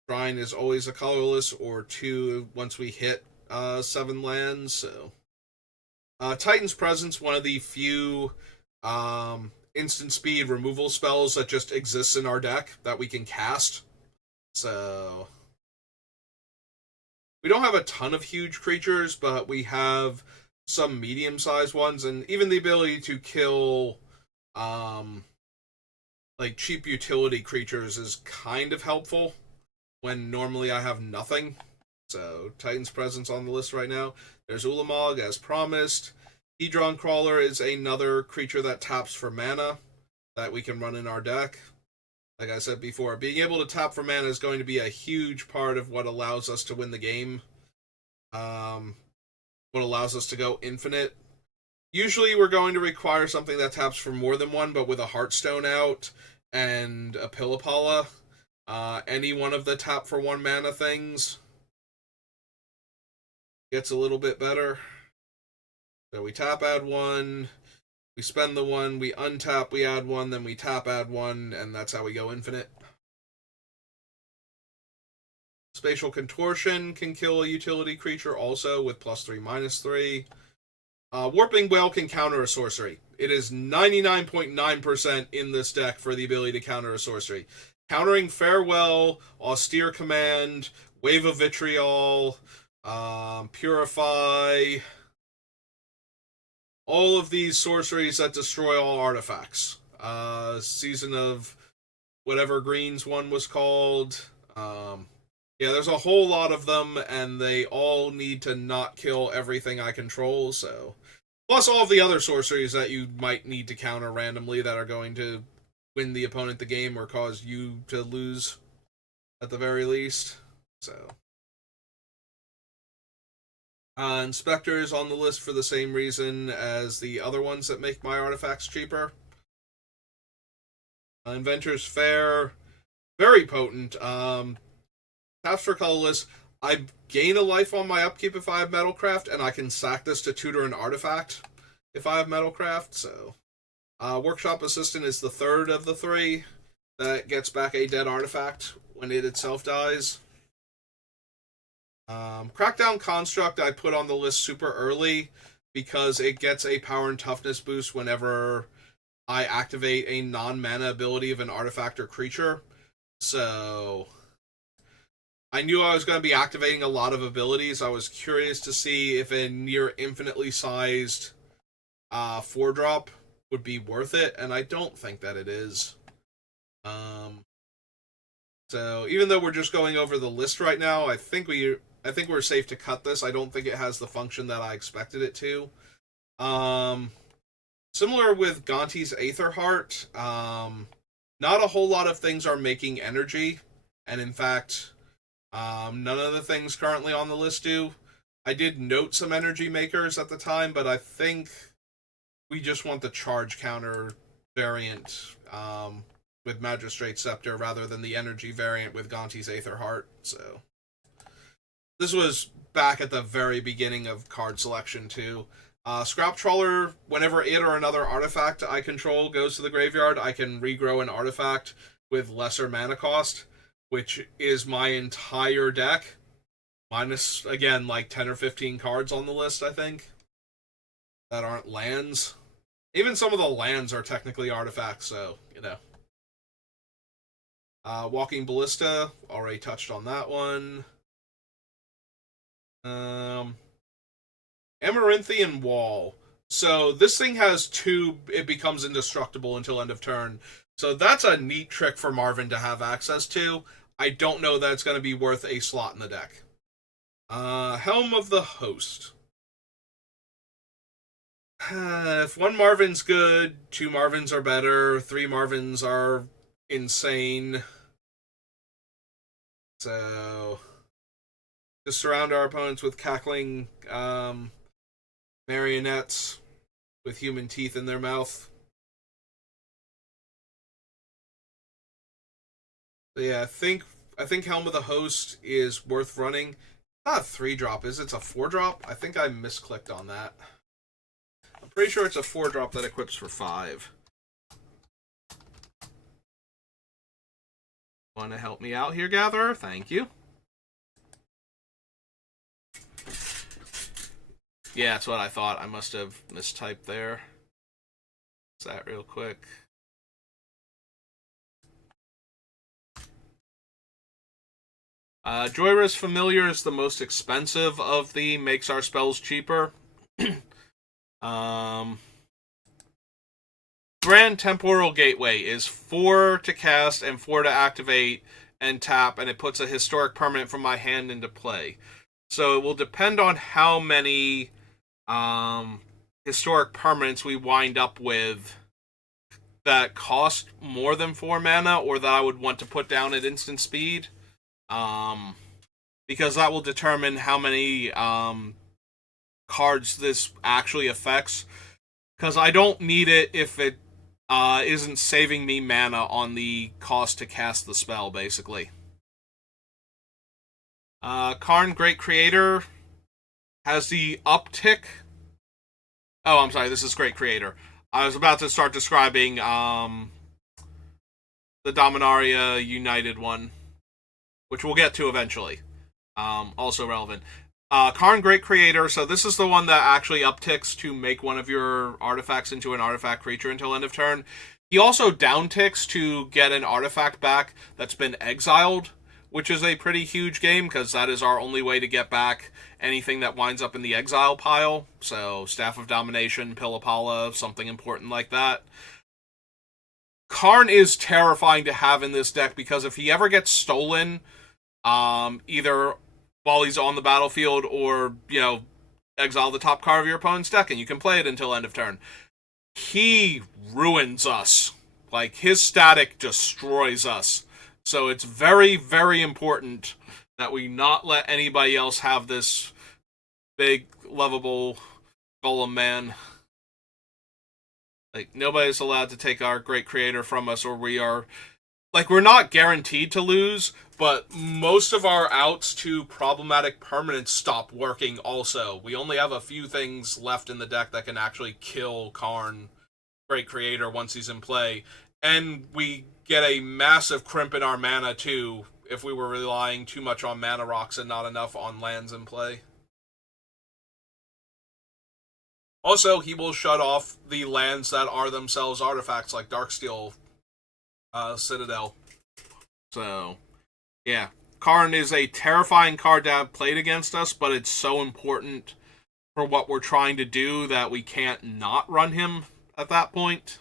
Shrine is always a colorless, or 2 once we hit 7 lands, so. Titan's Presence, one of the few instant speed removal spells that just exists in our deck that we can cast. So we don't have a ton of huge creatures, but we have some medium-sized ones, and even the ability to kill like cheap utility creatures is kind of helpful when normally I have nothing. So Titan's Presence on the list right now. There's Ulamog, as promised. Hedron Crawler is another creature that taps for mana that we can run in our deck. Like I said before, being able to tap for mana is going to be a huge part of what allows us to win the game. What allows us to go infinite. Usually we're going to require something that taps for more than 1, but with a Heartstone out and a Pillipala, any one of the tap for 1 mana things gets a little bit better. So we tap, add 1, we spend the 1, we untap, we add 1, then we tap, add 1, and that's how we go infinite. Spatial Contortion can kill a utility creature also with +3/-3. Warping Whale can counter a sorcery. It is 99.9% in this deck for the ability to counter a sorcery. Countering Farewell, Austere Command, Wave of Vitriol, Purify, all of these sorceries that destroy all artifacts. Season of whatever Greens one was called. Yeah, there's a whole lot of them, and they all need to not kill everything I control, so... Plus all of the other sorceries that you might need to counter randomly that are going to win the opponent the game or cause you to lose, at the very least. So... Inspector is on the list for the same reason as the other ones that make my artifacts cheaper. Inventor's Fair, very potent. Taps for colorless. I gain a life on my upkeep if I have Metalcraft, and I can sack this to tutor an artifact if I have Metalcraft, so... Workshop Assistant is the third of the three that gets back a dead artifact when it itself dies. Crackdown Construct I put on the list super early because it gets a power and toughness boost whenever I activate a non-mana ability of an artifact or creature. So... I knew I was going to be activating a lot of abilities. I was curious to see if a near infinitely sized 4-drop would be worth it, and I don't think that it is. So even though we're just going over the list right now, I think we're safe to cut this. I don't think it has the function that I expected it to. Similar with Gonti's Aetherheart, not a whole lot of things are making energy, and in fact... none of the things currently on the list do. I did note some energy makers at the time, but I think we just want the charge counter variant with Magistrate Scepter rather than the energy variant with Gonti's Aetherheart. So this was back at the very beginning of card selection too. Scrap Trawler, whenever it or another artifact I control goes to the graveyard, I can regrow an artifact with lesser mana cost, which is my entire deck, minus, again, like 10 or 15 cards on the list, I think, that aren't lands. Even some of the lands are technically artifacts, so, you know. Walking Ballista, already touched on that one. Amaranthian Wall. So this thing has 2, it becomes indestructible until end of turn. So that's a neat trick for Marvin to have access to. I don't know that it's going to be worth a slot in the deck. Helm of the Host. If 1 Marvin's good, 2 Marvins are better, 3 Marvins are insane. So, just surround our opponents with cackling marionettes with human teeth in their mouth. So yeah, I think Helm of the Host is worth running. Not a 3-drop, is it? It's a 4-drop? I think I misclicked on that. I'm pretty sure it's a 4-drop that equips for 5. Want to help me out here, Gatherer? Thank you. Yeah, that's what I thought. I must have mistyped there. What's that real quick? Joyra's Familiar is the most expensive of the makes our spells cheaper. Grand Temporal Gateway is 4 to cast and 4 to activate and tap, and it puts a historic permanent from my hand into play. So it will depend on how many historic permanents we wind up with that cost more than 4 mana, or that I would want to put down at instant speed. Because that will determine how many cards this actually affects. Because I don't need it if it isn't saving me mana on the cost to cast the spell, basically. Karn, Great Creator, has the uptick. Oh, I'm sorry, this is Great Creator. I was about to start describing the Dominaria United one, which we'll get to eventually. Also relevant. Karn, Great Creator. So this is the one that actually upticks to make one of your artifacts into an artifact creature until end of turn. He also downticks to get an artifact back that's been exiled, which is a pretty huge game because that is our only way to get back anything that winds up in the exile pile. So Staff of Domination, Pillapala, something important like that. Karn is terrifying to have in this deck because if he ever gets stolen, either while he's on the battlefield or, exile the top card of your opponent's deck and you can play it until end of turn, he ruins us. Like, his static destroys us. So it's very, very important that we not let anybody else have this big, lovable golem man. Like, nobody's allowed to take our great creator from us, or we are... Like, we're not guaranteed to lose, but most of our outs to problematic permanents stop working also. We only have a few things left in the deck that can actually kill Karn, Great Creator, once he's in play. And we get a massive crimp in our mana, too, if we were relying too much on mana rocks and not enough on lands in play. Also, he will shut off the lands that are themselves artifacts, like Darksteel Citadel. So, yeah. Karn is a terrifying card to have played against us, but it's so important for what we're trying to do that we can't not run him at that point.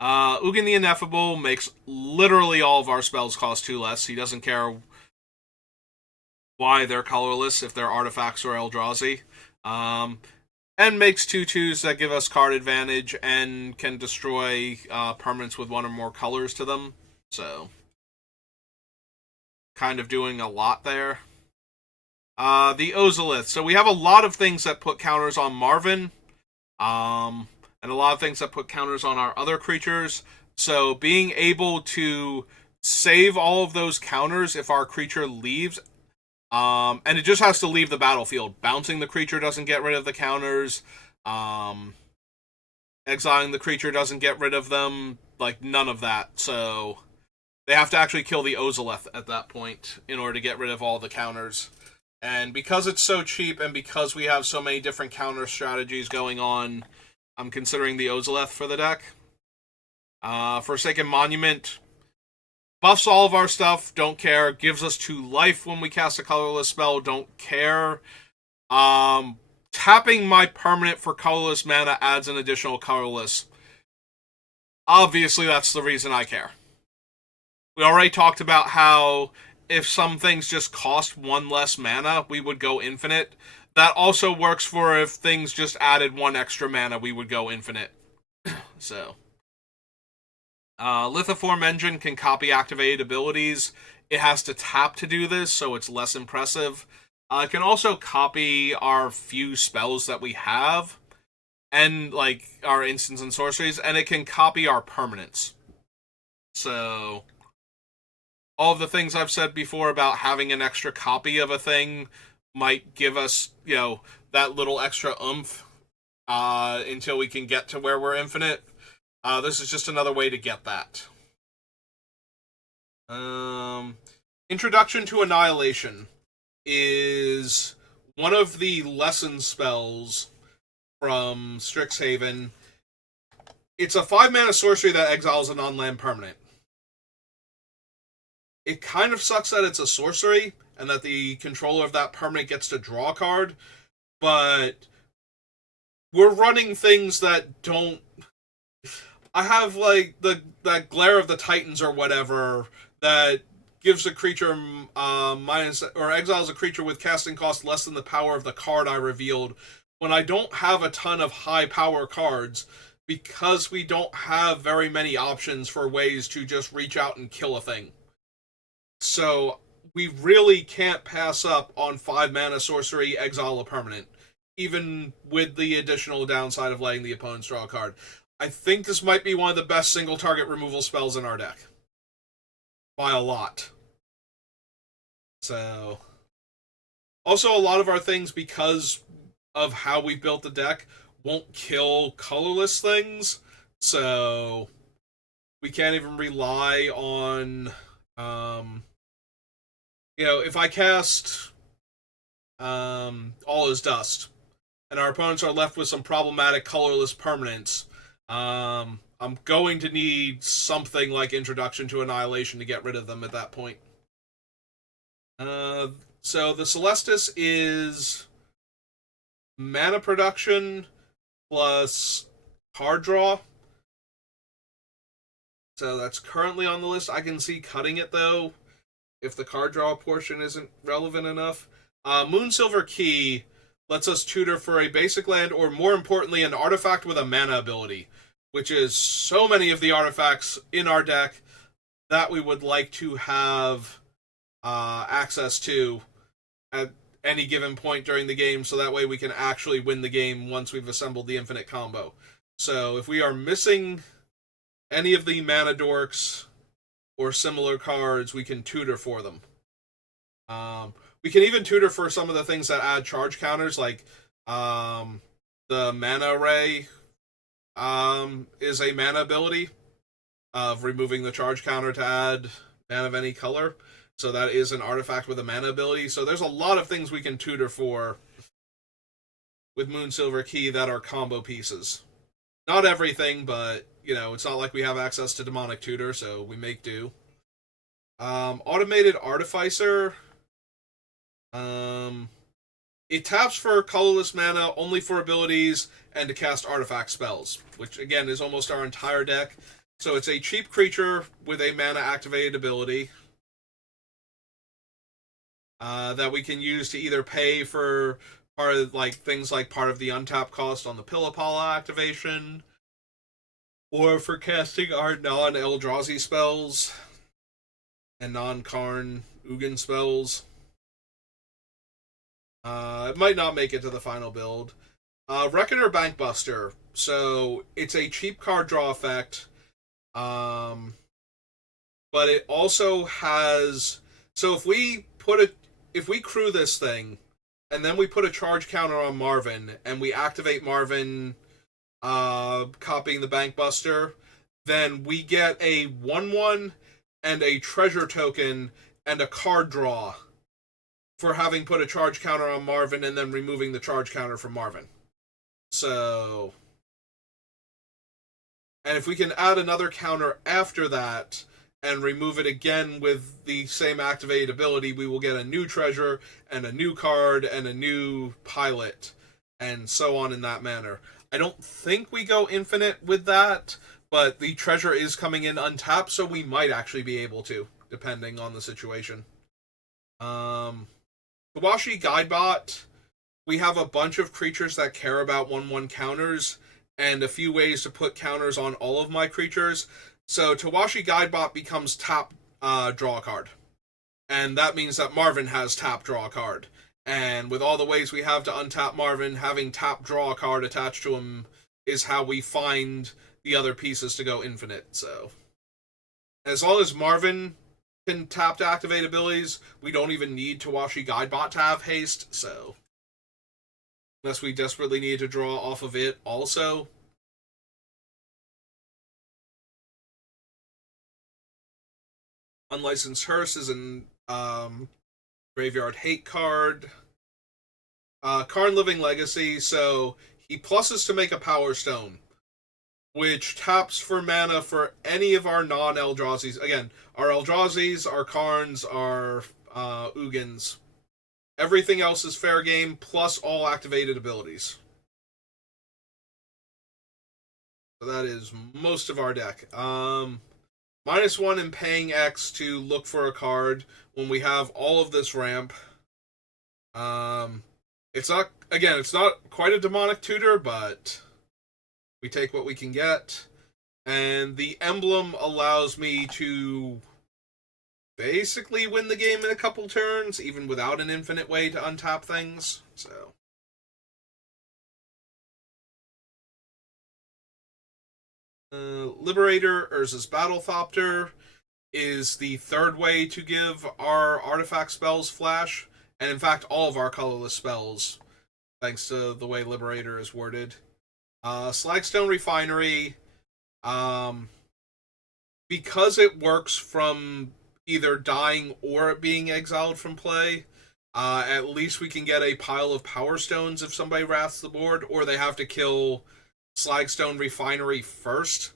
Ugin the Ineffable makes literally all of our spells cost 2 less. He doesn't care why they're colorless, if they're artifacts or Eldrazi. And makes 2/2s that give us card advantage and can destroy permanents with one or more colors to them. So, kind of doing a lot there. The Ozolith. So we have a lot of things that put counters on Marvin. And a lot of things that put counters on our other creatures. So being able to save all of those counters if our creature leaves... and it just has to leave the battlefield. Bouncing the creature doesn't get rid of the counters. Exiling the creature doesn't get rid of them. Like, none of that. So they have to actually kill the Ozolith at that point in order to get rid of all the counters. And because it's so cheap and because we have so many different counter strategies going on, I'm considering the Ozolith for the deck. Forsaken Monument buffs all of our stuff, don't care. Gives us 2 life when we cast a colorless spell, don't care. Tapping my permanent for colorless mana adds an additional colorless. Obviously, that's the reason I care. We already talked about how if some things just cost 1 less mana, we would go infinite. That also works for if things just added 1 extra mana, we would go infinite. So... Lithoform Engine can copy activated abilities. It has to tap to do this, so it's less impressive. It can also copy our few spells that we have, and like our instants and sorceries, and it can copy our permanents. So, all of the things I've said before about having an extra copy of a thing might give us, that little extra oomph until we can get to where we're infinite. This is just another way to get that. Introduction to Annihilation is one of the lesson spells from Strixhaven. It's a 5-mana sorcery that exiles a non-land permanent. It kind of sucks that it's a sorcery, and that the controller of that permanent gets to draw a card, but we're running things that don't... I have, like, that Glare of the Titans or whatever that gives a creature minus... or exiles a creature with casting cost less than the power of the card I revealed when I don't have a ton of high power cards because we don't have very many options for ways to just reach out and kill a thing. So we really can't pass up on 5-mana sorcery, exile a permanent, even with the additional downside of letting the opponents draw a card. I think this might be one of the best single-target removal spells in our deck. By a lot. So... Also, a lot of our things, because of how we built the deck, won't kill colorless things. So... we can't even rely on... if I cast all is dust, and our opponents are left with some problematic colorless permanents. I'm going to need something like Introduction to Annihilation to get rid of them at that point. Uh, so the Celestis is mana production plus card draw. So that's currently on the list. I can see cutting it though if the card draw portion isn't relevant enough. Moonsilver Key lets us tutor for a basic land, or more importantly, an artifact with a mana ability, which is so many of the artifacts in our deck that we would like to have access to at any given point during the game, so that way we can actually win the game once we've assembled the infinite combo. So if we are missing any of the mana dorks or similar cards, we can tutor for them. We can even tutor for some of the things that add charge counters, like the Mana Array is a mana ability of removing the charge counter to add mana of any color. So that is an artifact with a mana ability. So there's a lot of things we can tutor for with Moonsilver Key that are combo pieces. Not everything, but, you know, it's not like we have access to Demonic Tutor, so we make do. Automated Artificer. It taps for colorless mana only for abilities and to cast artifact spells, which again is almost our entire deck. So it's a cheap creature with a mana activated ability that we can use to either pay for part of, like, things like part of the untap cost on the Pillapala activation, or for casting our non-Eldrazi spells and non-Karn Ugin spells. It might not make it to the final build. Reckoner Bankbuster. So it's a cheap card draw effect, but it also has. So if we crew this thing, and then we put a charge counter on Marvin, and we activate Marvin, copying the Bankbuster, then we get a 1/1 and a treasure token and a card draw for having put a charge counter on Marvin and then removing the charge counter from Marvin. So, and if we can add another counter after that and remove it again with the same activated ability, we will get a new treasure and a new card and a new pilot, and so on in that manner. I don't think we go infinite with that, but the treasure is coming in untapped, so we might actually be able to, depending on the situation. Kawashi Guidebot, we have a bunch of creatures that care about 1/1 counters, and a few ways to put counters on all of my creatures. So Tawashi Guidebot becomes tap draw a card. And that means that Marvin has tap draw a card. And with all the ways we have to untap Marvin, having tap draw a card attached to him is how we find the other pieces to go infinite. So as long as Marvin can tap to activate abilities, we don't even need Tawashi Guidebot to have haste, so unless we desperately need to draw off of it also. Unlicensed Hearse is an graveyard hate card. Karn Living Legacy, so he pluses to make a Power Stone, which taps for mana for any of our non-Eldrazi's. Again, our Eldrazi's, our Karns, our Ugins. Everything else is fair game, plus all activated abilities. So that is most of our deck. -1 and paying X to look for a card when we have all of this ramp. It's not quite a demonic tutor, but we take what we can get. And the emblem allows me to basically win the game in a couple turns, even without an infinite way to untap things. So Liberator, Urza's Battlethopter, is the third way to give our artifact spells flash, and in fact all of our colorless spells, thanks to the way Liberator is worded. Slagstone Refinery, because it works from either dying or being exiled from play, at least we can get a pile of Power Stones if somebody wraths the board, or they have to kill Slagstone Refinery first.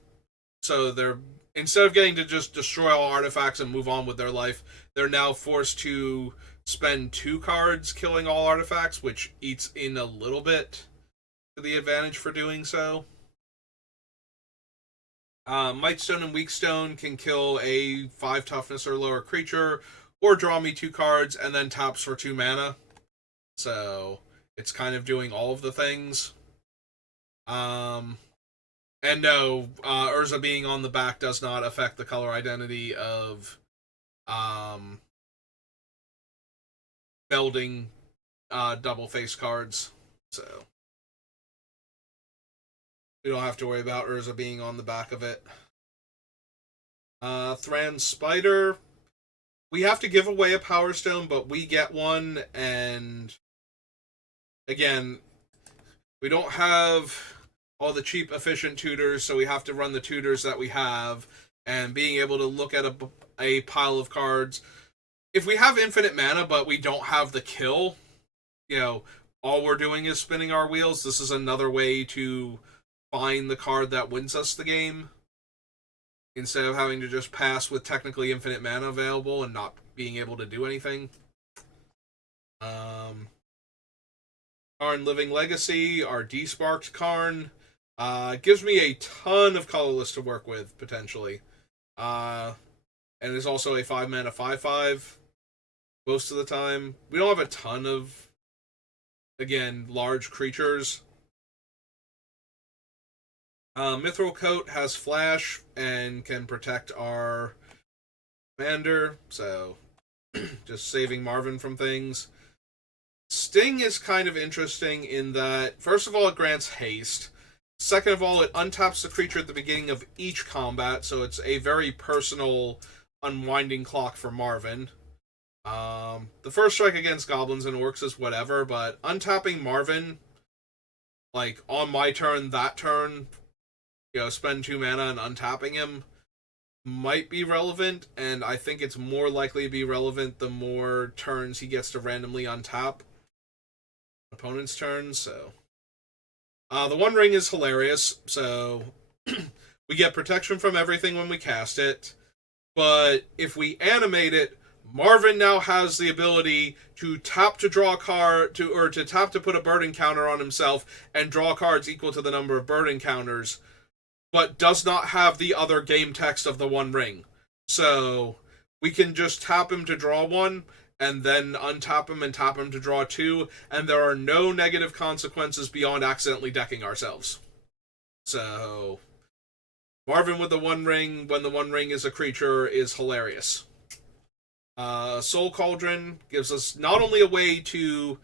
So they're, instead of getting to just destroy all artifacts and move on with their life, they're now forced to spend 2 cards killing all artifacts, which eats in a little bit to the advantage for doing so. Mightstone and Weakstone can kill a 5 toughness or lower creature, or draw me 2 cards and then taps for 2 mana. So it's kind of doing all of the things. And no, Urza being on the back does not affect the color identity of melding double face cards. So we don't have to worry about Urza being on the back of it. Thran Spider. We have to give away a Power Stone, but we get one, and again, we don't have all the cheap, efficient tutors, so we have to run the tutors that we have, and being able to look at a pile of cards. If we have infinite mana, but we don't have the kill, all we're doing is spinning our wheels. This is another way to find the card that wins us the game, instead of having to just pass with technically infinite mana available and not being able to do anything. Karn Living Legacy, our desparked Karn, gives me a ton of colorless to work with, potentially. And is also a 5 mana 5/5 most of the time. We don't have a ton of, again, large creatures. Mithril Coat has Flash and can protect our commander, so just saving Marvin from things. Sting is kind of interesting in that, first of all, it grants haste. Second of all, it untaps the creature at the beginning of each combat, so it's a very personal unwinding clock for Marvin. The first strike against goblins and orcs is whatever, but untapping Marvin, like, on my turn, that turn, spend 2 mana and untapping him might be relevant, and I think it's more likely to be relevant the more turns he gets to randomly untap opponent's turns. So the One Ring is hilarious, so we get protection from everything when we cast it, but if we animate it, Marvin now has the ability to tap to draw a card, or to tap to put a burden counter on himself and draw cards equal to the number of burden counters, but does not have the other game text of the One Ring. So we can just tap him to draw 1, and then untap him and tap him to draw 2, and there are no negative consequences beyond accidentally decking ourselves. So Marvin with the One Ring, when the One Ring is a creature, is hilarious. Soul Cauldron gives us not only a way to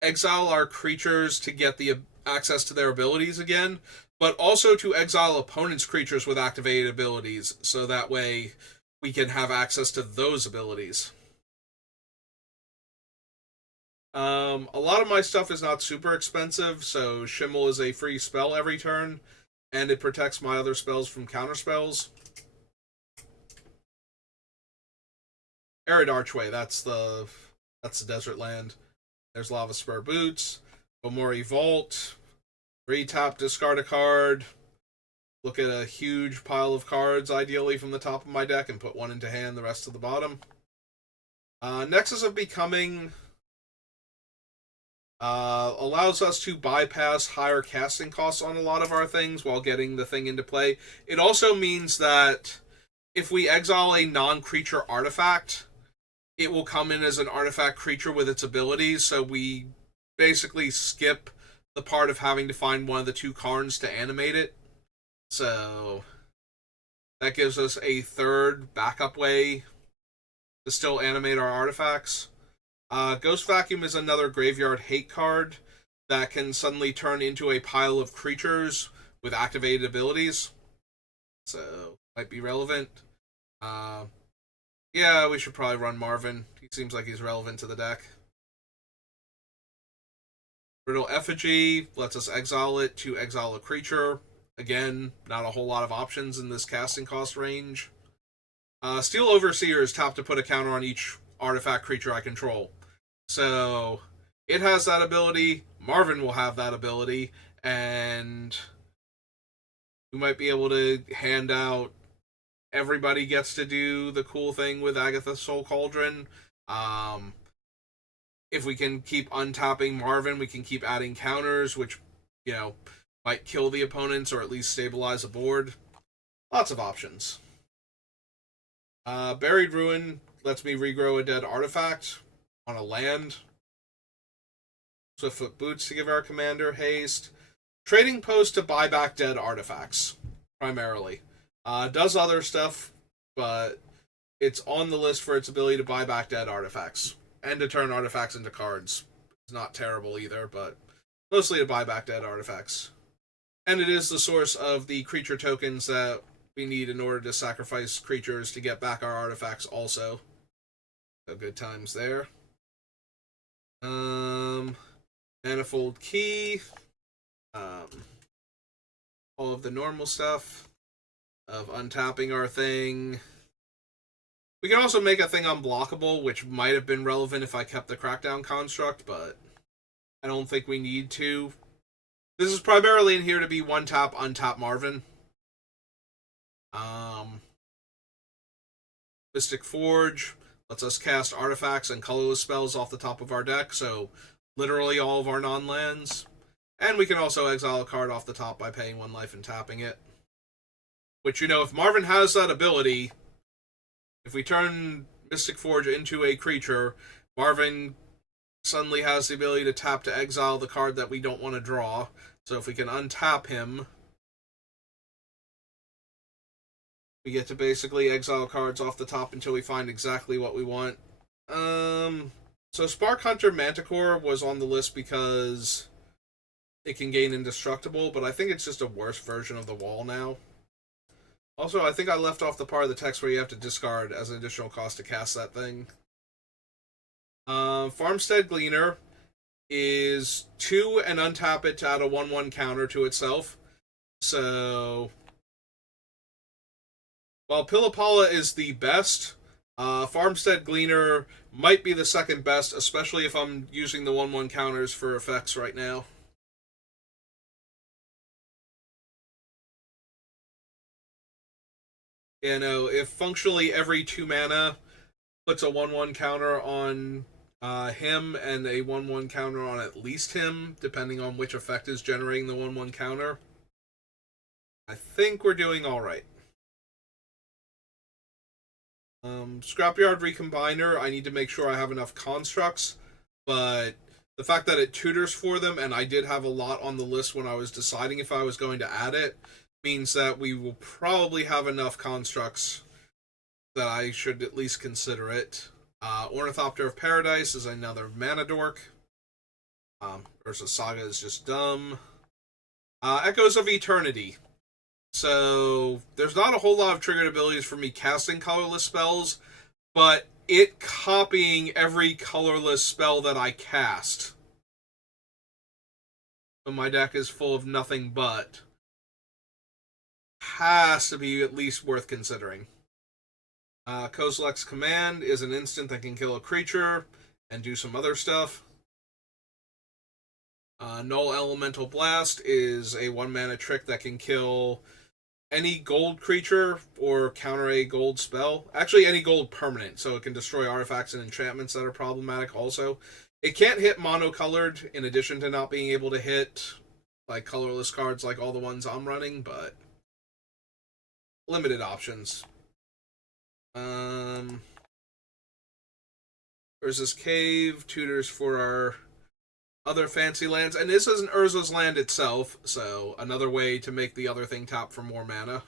exile our creatures to get the access to their abilities again, but also to exile opponents' creatures with activated abilities, so that way we can have access to those abilities. A lot of my stuff is not super expensive, so Shimmel is a free spell every turn, and it protects my other spells from counterspells. Arid Archway, that's the desert land. There's Lava Spur Boots, Omori Vault, retap, discard a card, look at a huge pile of cards, ideally from the top of my deck, and put 1 into hand, the rest to the bottom. Nexus of Becoming allows us to bypass higher casting costs on a lot of our things while getting the thing into play. It also means that if we exile a non-creature artifact, it will come in as an artifact creature with its abilities, so we basically skip the part of having to find one of the 2 Karns to animate it. So that gives us a third backup way to still animate our artifacts. Ghost Vacuum is another graveyard hate card that can suddenly turn into a pile of creatures with activated abilities. So, might be relevant. Yeah, we should probably run Marvin. He seems like he's relevant to the deck. Brittle Effigy lets us exile it to exile a creature. Again, not a whole lot of options in this casting cost range. Steel Overseer is tapped to put a counter on each artifact creature I control. So it has that ability. Marvin will have that ability, and we might be able to hand out. Everybody gets to do the cool thing with Agatha's Soul Cauldron. Um, if we can keep untapping Marvin, we can keep adding counters, which, you know, might kill the opponents or at least stabilize the board. Lots of options. Buried Ruin lets me regrow a dead artifact on a land. Swiftfoot Boots to give our commander haste. Trading Post to buy back dead artifacts, primarily. Does other stuff, but it's on the list for its ability to buy back dead artifacts. And to turn artifacts into cards. It's not terrible either, but mostly to buy back dead artifacts. And it is the source of the creature tokens that we need in order to sacrifice creatures to get back our artifacts also. So good times there. Manifold Key. All of the normal stuff of untapping our thing. We can also make a thing unblockable, which might have been relevant if I kept the Crackdown construct, but I don't think we need to. This is primarily in here to be one tap, untap Marvin. Mystic Forge lets us cast artifacts and colorless spells off the top of our deck, so literally all of our non-lands. And we can also exile a card off the top by paying 1 life and tapping it. Which, you know, if Marvin has that ability, if we turn Mystic Forge into a creature, Marvin suddenly has the ability to tap to exile the card that we don't want to draw. So if we can untap him, we get to basically exile cards off the top until we find exactly what we want. So Spark Hunter Manticore was on the list because it can gain indestructible, but I think it's just a worse version of the wall now. Also, I think I left off the part of the text where you have to discard as an additional cost to cast that thing. Farmstead Gleaner is 2 and untap it to add a 1/1 counter to itself. So, while Pillapala is the best, Farmstead Gleaner might be the second best, especially if I'm using the 1/1 counters for effects right now. You know, if functionally every 2 mana puts a 1/1 counter on him and a 1/1 counter on at least him, depending on which effect is generating the 1/1 counter, I think we're doing alright. Scrapyard Recombiner, I need to make sure I have enough constructs, but the fact that it tutors for them, and I did have a lot on the list when I was deciding if I was going to add it, means that we will probably have enough constructs that I should at least consider it. Ornithopter of Paradise is another mana dork. Ursa Saga is just dumb. Echoes of Eternity. So, there's not a whole lot of triggered abilities for me casting colorless spells, but it copying every colorless spell that I cast. So my deck is full of nothing but. Has to be at least worth considering. Kozilek's Command is an instant that can kill a creature and do some other stuff. Null Elemental Blast is a 1-mana trick that can kill any gold creature or counter a gold spell. Actually, any gold permanent, so it can destroy artifacts and enchantments that are problematic also. It can't hit monocolored, in addition to not being able to hit like colorless cards like all the ones I'm running, but limited options. Urza's Cave, tutors for our other fancy lands, and this isn't Urza's land itself, so another way to make the other thing tap for more mana.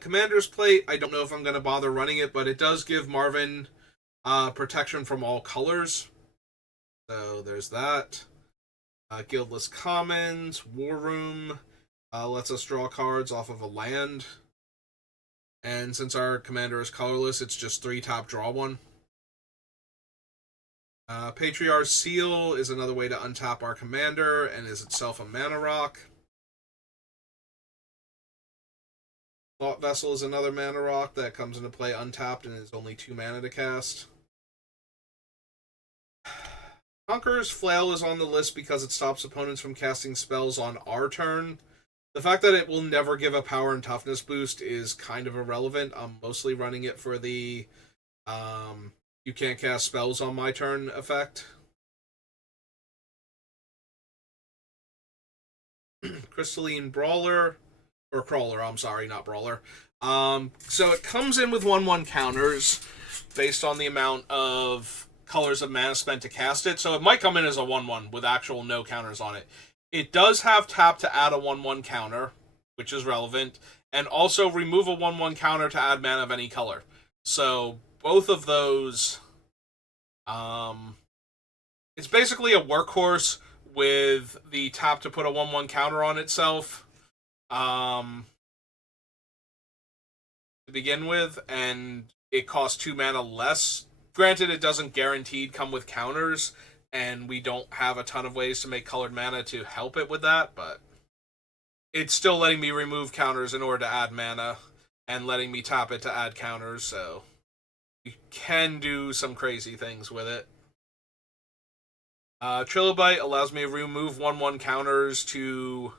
Commander's Plate, I don't know if I'm going to bother running it, but it does give Marvin protection from all colors. So there's that. Guildless Commons, War Room, lets us draw cards off of a land. And since our commander is colorless, it's just 3 tap, draw 1. Patriarch's Seal is another way to untap our commander and is itself a mana rock. Thought Vessel is another mana rock that comes into play untapped and is only 2 mana to cast. Conqueror's Flail is on the list because it stops opponents from casting spells on our turn. The fact that it will never give a power and toughness boost is kind of irrelevant. I'm mostly running it for the you can't cast spells on my turn effect. Crystalline Brawler, or Crawler, I'm sorry, not Brawler. So it comes in with 1/1 counters based on the amount of colors of mana spent to cast it. So it might come in as a 1/1 with actual no counters on it. It does have tap to add a 1/1 counter, which is relevant, and also remove a 1/1 counter to add mana of any color. So both of those, it's basically a workhorse with the tap to put a 1/1 counter on itself, to begin with, and it costs 2 mana less. Granted, it doesn't guaranteed come with counters, and we don't have a ton of ways to make colored mana to help it with that, but it's still letting me remove counters in order to add mana, and letting me tap it to add counters, so you can do some crazy things with it. Trilobite allows me to remove 1/1 counters to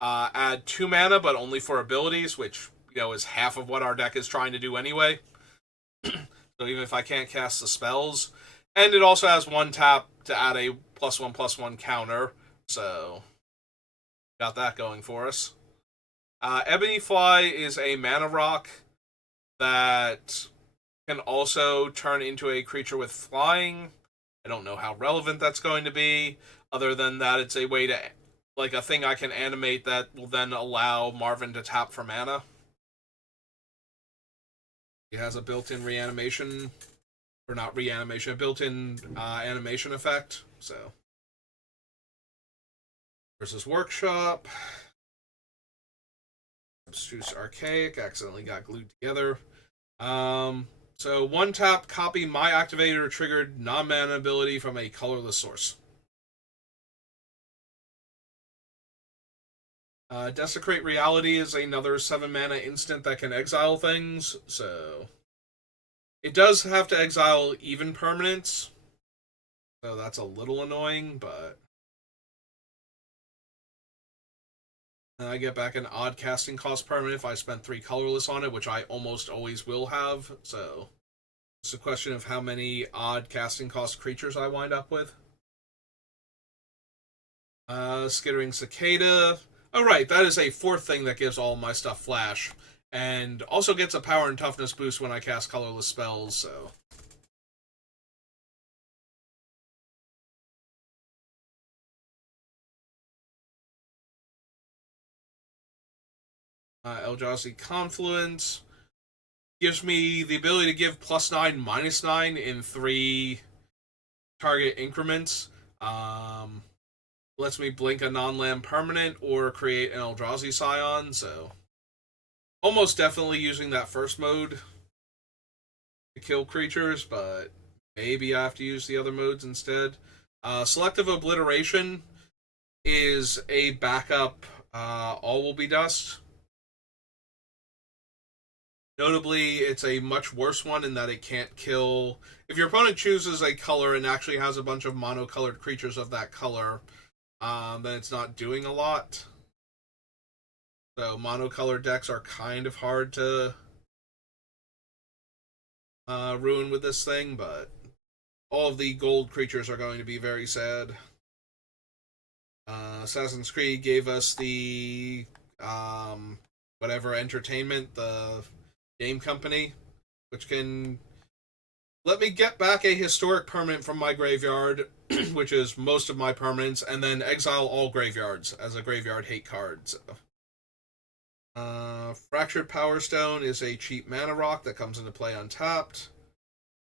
add 2 mana, but only for abilities, which, is half of what our deck is trying to do anyway. So even if I can't cast the spells. And it also has 1 tap to add a +1/+1 counter, so got that going for us. Ebony Fly is a mana rock that can also turn into a creature with flying. I don't know how relevant that's going to be, other than that it's a way to, like, a thing I can animate that will then allow Marvin to tap for mana. It has a built-in reanimation, or not reanimation, a built-in animation effect, so. Versus Workshop. Abstruse Archaic, accidentally got glued together. So 1 tap, copy my activated or triggered non-mana ability from a colorless source. Desecrate Reality is another 7 mana instant that can exile things, so it does have to exile even permanents, so that's a little annoying, but then I get back an odd casting cost permanent if I spend 3 colorless on it, which I almost always will have, so it's a question of how many odd casting cost creatures I wind up with. Skittering Cicada. Oh, right, that is a 4th thing that gives all my stuff flash, and also gets a power and toughness boost when I cast colorless spells, so. Eldrazi Confluence gives me the ability to give +9, -9 in 3 target increments. Lets me blink a non-land permanent or create an Eldrazi Scion, so almost definitely using that first mode to kill creatures, but maybe I have to use the other modes instead. Selective Obliteration is a backup All Will Be Dust. Notably, it's a much worse one in that it can't kill. If your opponent chooses a color and actually has a bunch of monocolored creatures of that color, then it's not doing a lot. So monocolored decks are kind of hard to ruin with this thing, but all of the gold creatures are going to be very sad. Assassin's Creed gave us the whatever entertainment, the game company, which can let me get back a historic permanent from my graveyard, which is most of my permanents, and then exile all graveyards as a graveyard hate card. So. Fractured Power Stone is a cheap mana rock that comes into play untapped.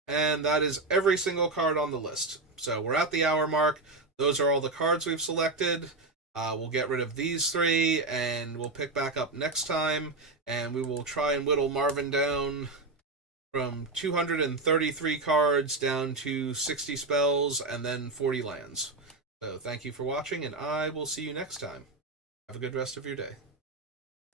And that is every single card on the list. So we're at the hour mark. Those are all the cards we've selected. We'll get rid of these 3, and we'll pick back up next time, and we will try and whittle Marvin down from 233 cards down to 60 spells and then 40 lands. So thank you for watching, and I will see you next time. Have a good rest of your day.